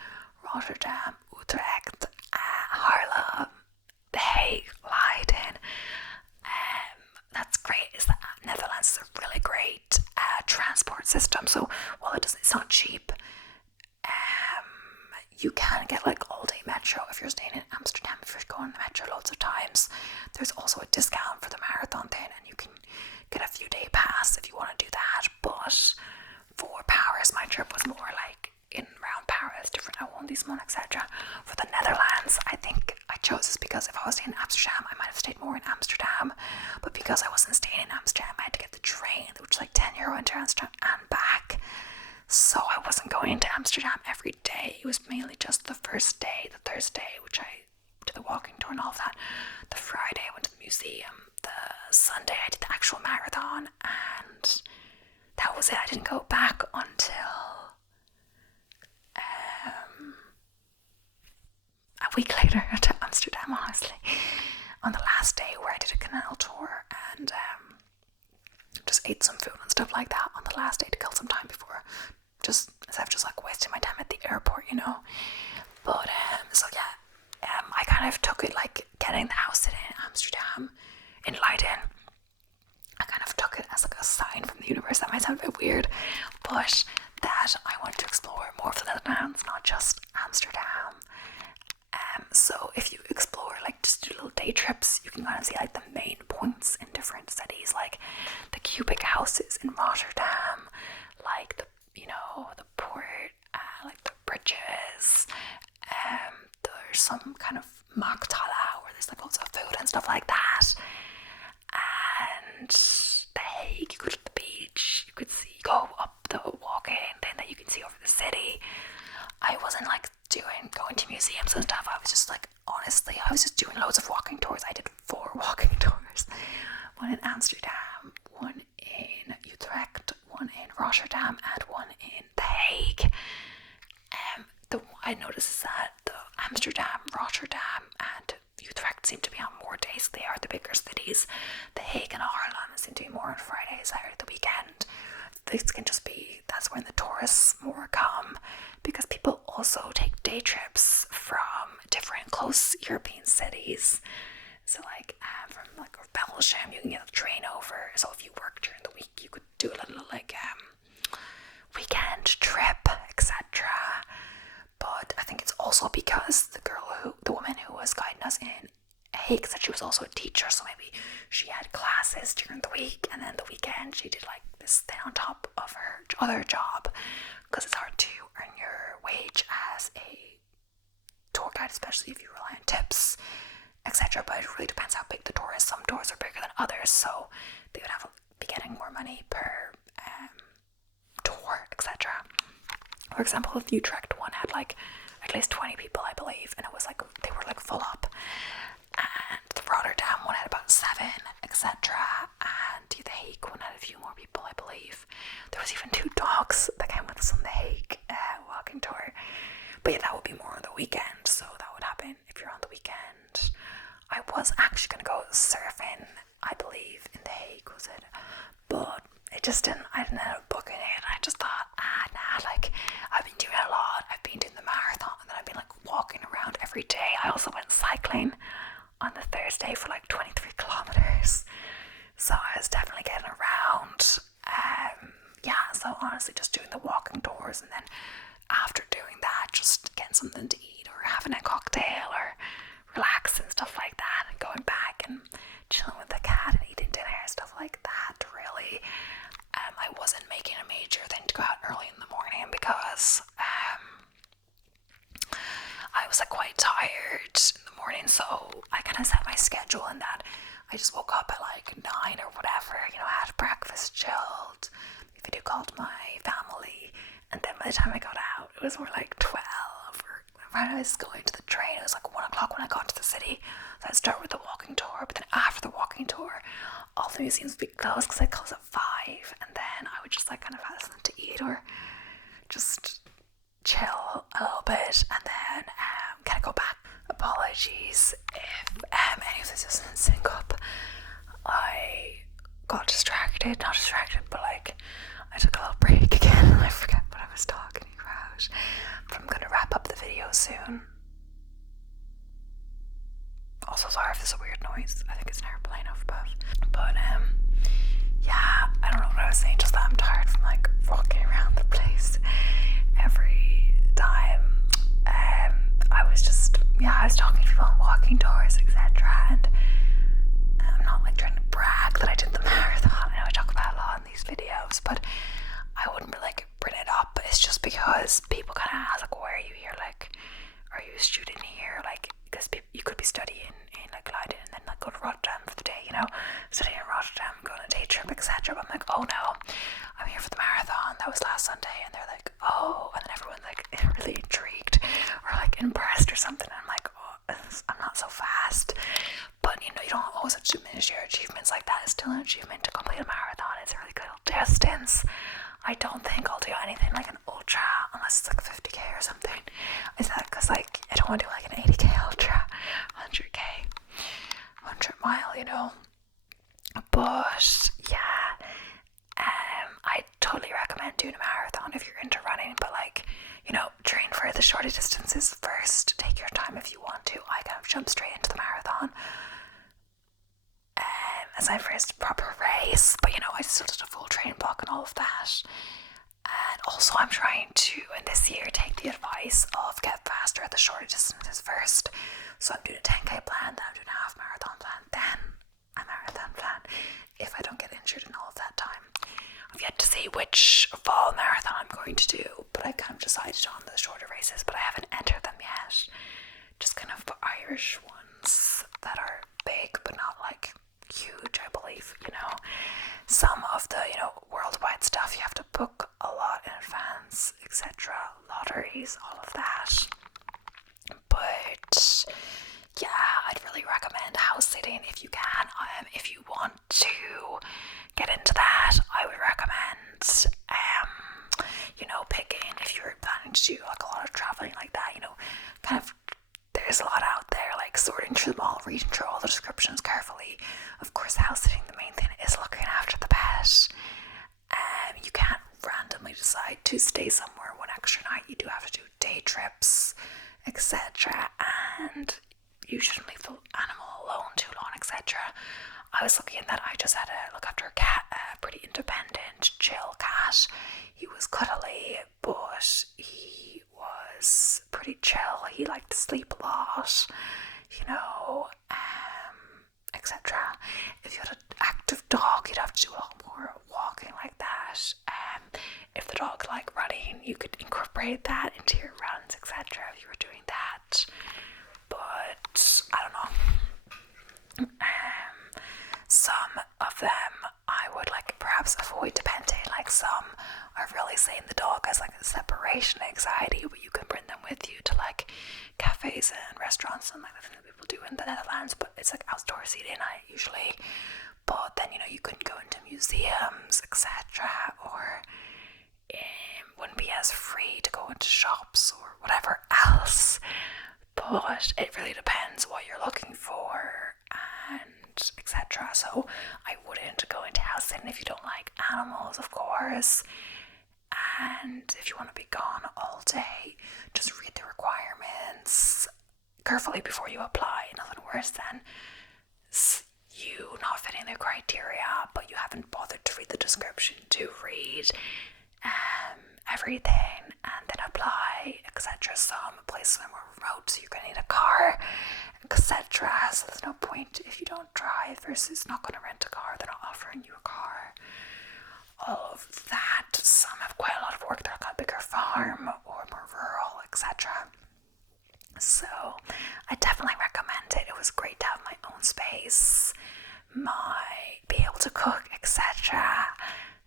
Rotterdam, Utrecht, Haarlem, The Hague, Leiden. That's great, is that Netherlands is a really great transport system. So while it's not cheap, you can get like all-day metro if you're staying in Amsterdam. If you're going to the metro loads of times, there's also a discount for the marathon thing, and you can get a few day pass if you want to do that. But for Paris, my trip was more like in around Paris, different arrondissements, etc. For the Netherlands, I think I chose this because if I was staying in Amsterdam, I might have stayed more in Amsterdam, but because I wasn't staying in Amsterdam, I had to get the train, which was like €10 into Amsterdam and back. So I wasn't going to Amsterdam every day. It was mainly just the first day, the Thursday, which I did the walking tour and all of that. The Friday I went to the museum. The Sunday I did the actual marathon, and that was it. I didn't go back until a week later to Amsterdam, honestly. On the last day where I did a canal tour and just ate some food and stuff like that on the last day to kill some time before, just instead of just like wasting my time at the airport, you know. But so yeah, I kind of took it like getting the house sitting in Amsterdam, in Leiden. I kind of took it as like a sign from the universe. That might sound a bit weird, but that I wanted to explore more of the Netherlands, not just Amsterdam. So if you explore, like just do little day trips, you can kind of see like the main points in different cities, like the cubic houses in Rotterdam, like the, you know, the port, like the bridges. There's some kind of Markthalle where there's like lots of food and stuff like that. And The Hague, you go to the beach, you could see, go up the walking thing that you can see over the city. I wasn't like going to museums and stuff. I was just like, honestly, I was just doing loads of walking tours. I did 4 walking tours. One in Amsterdam, one in Utrecht, one in Rotterdam, and one in The Hague. I noticed that the Amsterdam, Rotterdam, and Utrecht seem to be on more days. They are the bigger cities. The Hague and Haarlem seem to be more on Fridays or the weekend. This can just be, that's when the tourists more come, because people also take day trips from different close European cities. So like from like Belgium, you can get a train over. So if you work during the week, you could do a little like weekend trip, etc. But I think it's also because the woman who was guiding us in Hague said she was also a teacher, so maybe she had classes during the week, and then the weekend she did like this thing on top of her other job, because it's hard to earn your wage as a tour guide, especially if you rely on tips, etc. But it really depends how big the tour is. Some tours are bigger than others, so they would be getting more money per tour, etc. For example, the Utrecht one had like at least 20 people, I believe, and it was like they were like full up. And the Rotterdam one had about 7, etc. And the Hague one had a few more people, I believe. There was even 2 dogs that came with us on the Hague walking tour. But yeah, that would be more on the weekend, so that would happen if you're on the weekend. I was actually going to go surfing, I believe, in the Hague, was it? But it just didn't, I didn't end up booking it. I just thought, no, also honestly just doing the walking tours, and then after doing that, just getting something to eat or having a cocktail or relaxing, stuff like that, and going back and chilling with the cat and eating dinner, stuff like that, really. I wasn't making a major thing to go out early in the morning because I was like quite tired in the morning, so I kind of set my schedule in that I just woke up at like 9 or whatever, I had breakfast, chilled, video called my family, and then by the time I got out, it was more like 12, or when I was going to the train, it was like 1 o'clock when I got to the city. So I'd start with the walking tour, but then after the walking tour, all the museums would be closed because I'd close at 5, and then I would just like kind of have something to eat or just chill a little bit, and then kind of go back. Apologies if any of this isn't sync up. I got distracted, not distracted, but like I took a little break again and I forget what I was talking about. But I'm gonna wrap up the video soon. Also, sorry if there's a weird noise. I think it's an airplane up above. But yeah, I don't know what I was saying, just that I'm tired from like walking around the place every time. I was talking to people on walking tours, etc. And I'm not like trying to brag that I did the marathon. I know I talk about it a lot in these videos, but I wouldn't really like bring it up. It's just because people kind of ask, like, why are you here? Like, are you a student here? Like, because you could be studying in like Leiden and then like go to Rotterdam for the day, studying in Rotterdam, go on a day trip, etc. But I'm like, oh no, I'm here for the marathon. That was last Sunday. And they're like, oh, and then everyone's like really intrigued or like impressed or something. And I'm like, oh, I'm not so fast. But you don't always have to diminish your achievements like that. It's still an achievement to complete a marathon. It's a really good distance. I don't think I'll do anything like an ultra unless it's like 50k or something. Is that because like I don't want to do like an 80k ultra, 100k, 100 mile, But yeah, I totally recommend doing a marathon if you're into running, but like, train for the shorter distances first. Take your time if you want to. I kind of jumped straight into the marathon as my first proper race, but I still did a full training block and all of that. And also I'm trying to, in this year, take the advice of get faster at the shorter distances first. So I'm doing a 10k plan, then I'm doing a half marathon plan, then a marathon plan, if I don't get injured in all of that time. I've yet to see which fall marathon I'm going to do, but I kind of decided on the shorter races, but I haven't entered them yet. Just kind of Irish ones that are big, but not like huge, I believe, Some of the, worldwide stuff you have to book a lot in advance, etc. Lotteries, all of that. But yeah, I'd really recommend house sitting if you can. If you want to get into that, I would recommend picking, if you're planning to do like a lot of traveling like that, kind of, there's a lot out there, like sorting through them all, reading through all the descriptions carefully. Of course, house sitting, the main thing is looking after the pet. You can't randomly decide to stay somewhere one extra night. You do have to do day trips, etc. And you shouldn't leave the animal alone too long, etc. I was lucky in that I just had to look after a cat, a pretty independent, chill cat. He was cuddly, but he was pretty chill. He liked to sleep a lot, etc. If you had an active dog, you'd have to do a lot more walking like that. If the dog liked running, you could incorporate that into your runs, etc. if you were doing that. But I don't know. Some of them I would like perhaps avoid, depending. Like some are really saying the dog has like a separation anxiety, but you can bring them with you to like cafes and restaurants and like the thing that people do in the Netherlands, but it's like outdoor seating usually. But then you couldn't go into museums, etc. or wouldn't be as free to go into shops or whatever else. But it really depends what you're looking for and etc. So I wouldn't go into house sitting if you don't like animals, of course. And if you want to be gone all day, just read the requirements carefully before you apply. Nothing worse than you not fitting the criteria, but you haven't bothered to read the description to read everything and then apply, etc. Some places are more remote, so you're going to need a car, etc. So there's no point if you don't drive versus not going to rent a car. They're not offering you a car. All of that. Some have quite a lot of work. They're like a bigger farm or more rural, etc. So I definitely recommend it. It was great to have my own space, be able to cook, etc.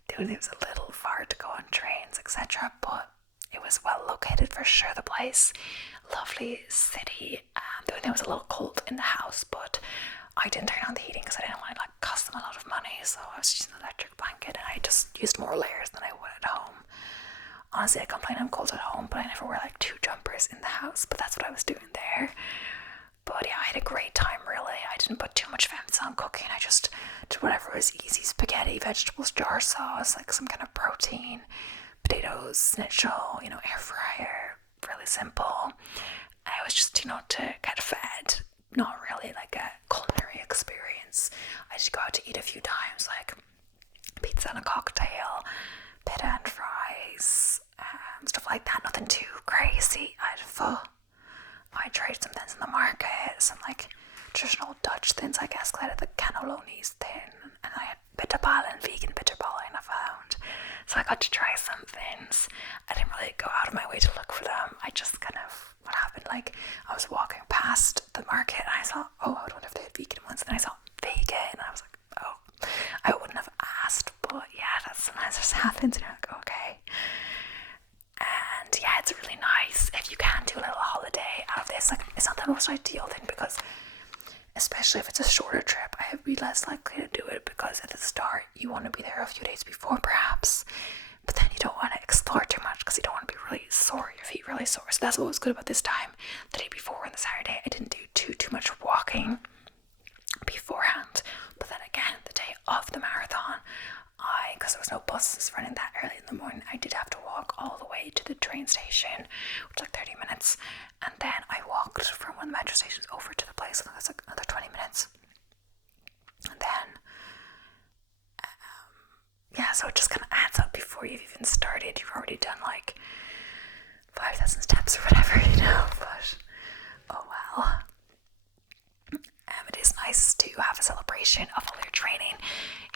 It was a little far to go on trains, etc. But it was well located for sure, the place. Lovely city. The only thing was a little cold in the house, but I didn't turn on the heating because I didn't want to cost them a lot of money, so I was using an electric blanket and I just used more layers than I would at home. Honestly, I complain I'm cold at home, but I never wear 2 jumpers in the house, but that's what I was doing there. But yeah, I had a great time, really. I didn't put too much emphasis on cooking. I just did whatever was easy: spaghetti, vegetables, jar sauce, some kind of protein, potatoes, schnitzel, air fryer, really simple. I was just, to get fed, not really a culinary experience. I just go out to eat a few times, pizza and a cocktail, pita and fries, stuff like that. Nothing too crazy. I had pho. I tried some things in the market, some traditional Dutch things, I guess, because I had the cannelloni's thing, and I had bitterballen, vegan bitterballen I found. So I got to try some things. I didn't really go out of my way to look for them. I just what happened, I was walking past the market and I saw, oh, I wonder if they had vegan ones, and then I saw vegan, and I was like, oh, I wouldn't have asked, but yeah, that sometimes just happens, and you're like, okay. And yeah, it's really nice if you can do a little holiday out of this. It's not the most ideal thing, because especially if it's a shorter trip, I would be less likely to do it, because at the start you want to be there a few days before perhaps, but then you don't want to explore too much because you don't want to be really sore, your feet really sore. So that's what was good about this time. The day before and the Saturday, I didn't do too much walking beforehand, but then again, the day of the marathon, because there was no buses running that early in the morning, I did have to walk all the way to the train station, which was 30 minutes, and then I walked from one of the metro stations over to the place, and that's another 20 minutes. And then, yeah, so it just kind of adds up before you've even started. You've already done 5,000 steps or whatever, but oh well. It is nice to have a celebration of all your training.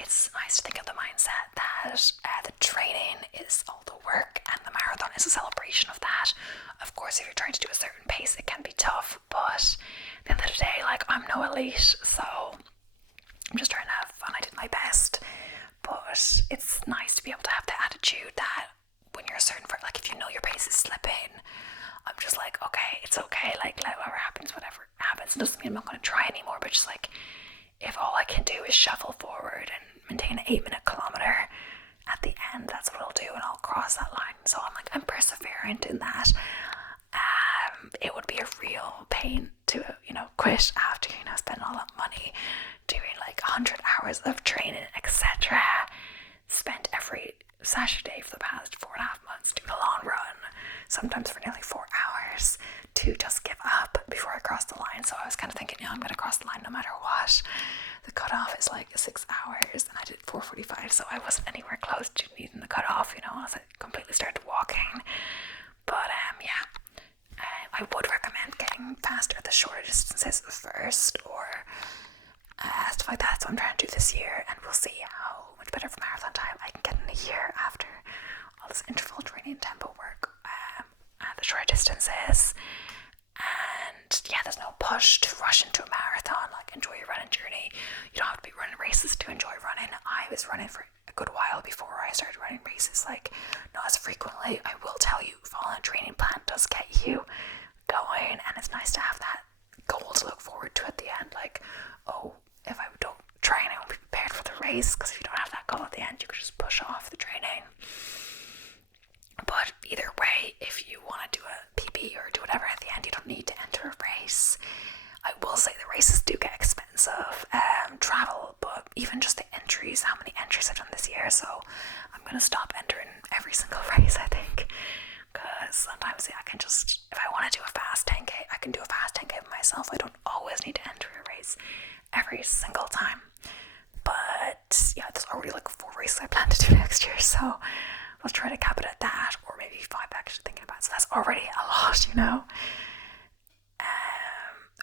It's nice to think of the mindset that the training is all the work and the marathon is a celebration of that. Of course, if you're trying to do a certain pace, it can be tough, but at the end of the day, I'm no elite, so I'm just trying to have fun. I did my best, but it's nice to be able to have the attitude that when you're certain for, if you know your pace is slipping, I'm just okay, it's okay, whatever happens, it doesn't mean I'm not going to try anymore, but just if all I can do is shuffle forward and maintain an 8-minute kilometer at the end, that's what I'll do, and I'll cross that line. So I'm perseverant in that. It would be a real pain to quit after spending all that money doing 100 hours of training, etc. Spent every Saturday for the past 4.5 months doing a long run, sometimes for nearly 4 hours, to just give up before I crossed the line. So I was kind of thinking, I'm going to cross the line no matter what. The cutoff is 6 hours, and I did 4:45, so I wasn't anywhere close to needing the cutoff, as I completely started walking. But yeah, I would recommend getting faster at the shorter distances first, or stuff like that. So I'm trying to do this year, and we'll see how much better for marathon time I can get in a year after all this interval training tempo work at the shorter distances. And yeah, there's no push to rush into a marathon. Enjoy your running journey. You don't have to be running races to enjoy running. I was running for a good while before I started running races, not as frequently. I will tell you, following a training plan does get you going, and it's nice to have that goal to look forward to at the end. Oh, if I don't train, I won't be prepared for the race, because if you don't have that goal at the end, you could just push off the training. But either way, if you want to do a PB or do whatever at the end, you don't need to enter a race. I will say the races do get expensive, travel, but even just the entries, how many entries I've done this year, so I'm going to stop entering every single race, I think, because sometimes I can just, if I want to do a fast 10k, I can do a fast 10k by myself. I don't always need to enter a race every single time. But yeah, there's already 4 races I plan to do next year, so I'll try to cap it at that, or maybe maybe 5 actually thinking about it. So that's already a lot, you know.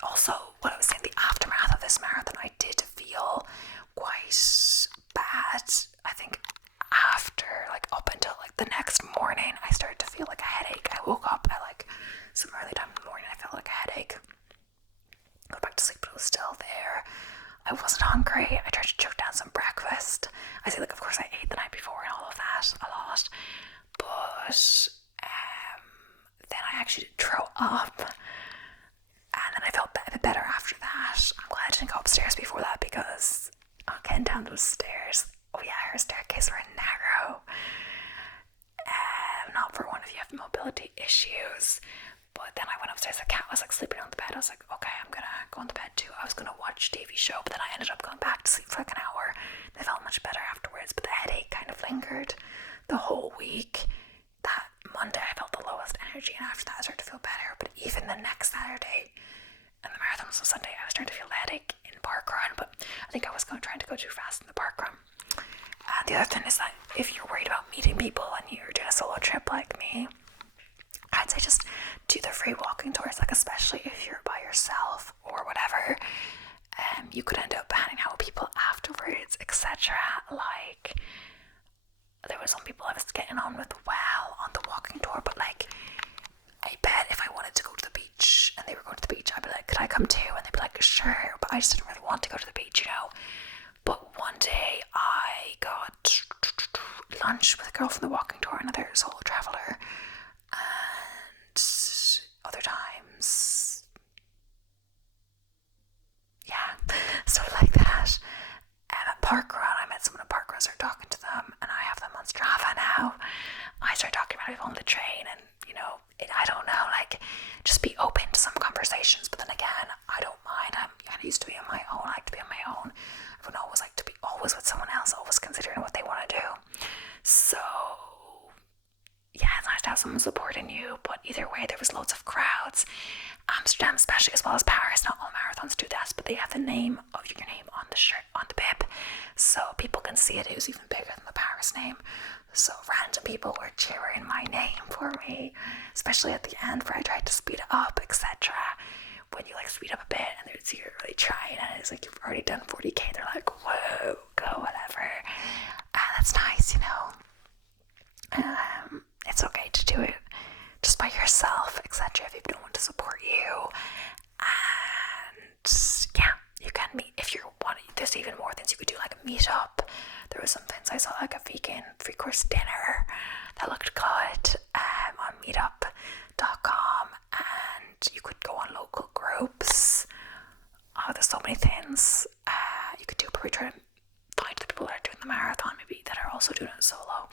Also, what I was saying, the aftermath of this marathon, I did feel quite bad. I think after, like, up until like the next morning, I started to feel like a headache. I woke up at like some early time in the morning, I felt like a headache. Got back to sleep, but it was still there. I wasn't hungry. I tried to choke down some breakfast. I say, like, of course I ate the night before and all of that a lot, but then I actually did throw up, and then I felt a bit better after that. I'm glad I didn't go upstairs before that, because getting down those stairs, oh yeah, her staircase were narrow. Not for one if you have mobility issues. But then I went upstairs, the cat was like sleeping on the bed. I was like, okay, I'm gonna go on the bed too. I was gonna watch a TV show, but then I ended up going back to sleep for like an hour. I felt much better afterwards, but the headache kind of lingered the whole week. That Monday I felt the lowest energy, and after that I started to feel better. But even the next Saturday, and the marathon was on Sunday, I was starting to feel the headache in parkrun, but I think I was trying to go too fast in the parkrun. The other thing is that if you're worried about meeting people and you're doing a solo trip like me, I'd say just do the free walking tours, like especially if you're by yourself or whatever. You could end up hanging out with people afterwards, etc. Like, there were some people I was getting on with well on the walking tour, but like, I bet if I wanted to go to the beach and they were going to the beach, I'd be like, could I come too? And they'd be like, sure, but I just didn't really want to go to the beach, you know. But one day I got lunch with a girl from the walking tour, another solo traveller, and other times, yeah, stuff like that. At parkrun, I met someone at parkrun, started talking to them, and I have them on Strava now. I started talking about people on the train, and you know, I don't know, like, just be open to some conversations. But then again, I don't mind. I'm kind of used to being on my own. I like to be on my own. Everyone always like to be always with someone else, always considering what they want to do. So yeah, it's nice to have someone supporting you. But either way, there was loads of crowds. Amsterdam, especially, as well as Paris, not all marathons do that, but they have the name of your name on the shirt, on the bib, so people can see it. It was even bigger than the Paris name. So random people were cheering my name for me, especially at the end where I tried to speed it up, etc. When you like speed up a bit and they're you're really trying, and it's like you've already done 40k, they're like, whoa, go, whatever. That's nice, you know. It's okay to do it just by yourself, etc. if you don't want to support you. And yeah, you can meet if you want. There's even more things you could do, like a meetup. There was some things I saw, like a vegan 3-course dinner that looked good on meetup.com, and you could go on local groups. Oh, there's so many things you could do. Probably try to find the people that are doing the marathon, maybe that are also doing it solo.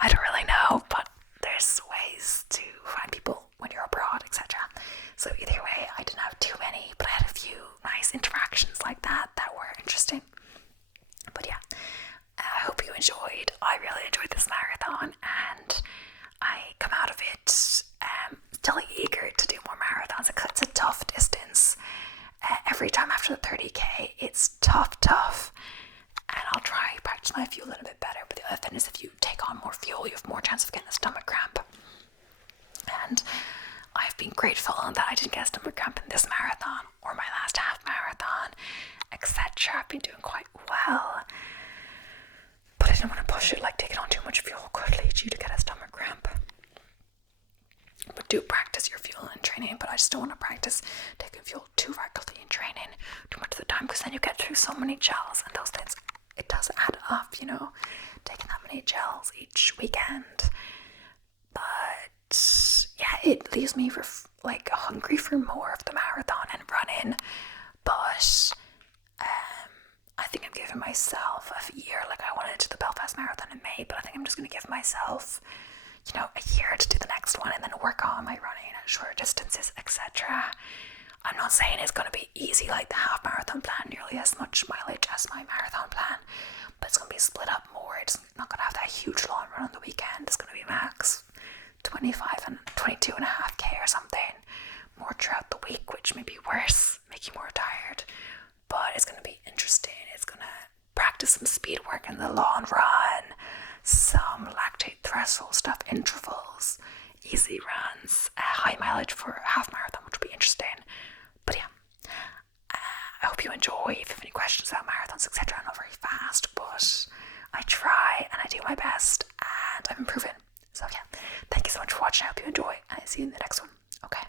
I don't really know, but there's ways to find people when you're abroad, etc. So either way, I didn't have too many, but I had a few nice interactions like that were interesting. But yeah, I hope you enjoyed. I really enjoyed this marathon, and I come out of it still eager to do more marathons. It's a tough distance. Every time after the 30k, it's tough. And I'll try practice my fuel a little bit better. But the other thing is, if you take on more fuel, you have more chance of getting a stomach cramp. And I've been grateful that I didn't get a stomach cramp in this marathon or my last half marathon, etc. I've been doing quite well. But I didn't want to push it, like taking on too much fuel could lead you to get a stomach cramp. But do practice your fuel in training, but I just don't want to practice taking fuel too regularly in training too much of the time, because then you get through so many gels, and those things, it does add up, you know, taking that many gels each weekend. But yeah, it leaves me like hungry for more of the marathon and running. But I think I'm giving myself a year. Like, I wanted to do the Belfast Marathon in May, but I think I'm just going to give myself, you know, a year to do the next one, and then work on my running at shorter distances, etc. I'm not saying it's going to be easy, like the half marathon plan, nearly as much mileage as my marathon plan, but it's going to be split up more. It's not going to have that huge long run on the weekend. It's going to be max 25 and 22.5k or something more throughout the week, which may be worse, make you more tired, but it's going to be interesting. It's going to practice some speed work in the long run, some lactate threshold stuff, intervals, easy runs, high mileage for a half marathon, which would be interesting. But yeah, I hope you enjoy. If you have any questions about marathons, etc., I'm not very fast, but I try and I do my best, and I'm improving. So yeah, thank you so much for watching. I hope you enjoy, and I'll see you in the next one. Okay.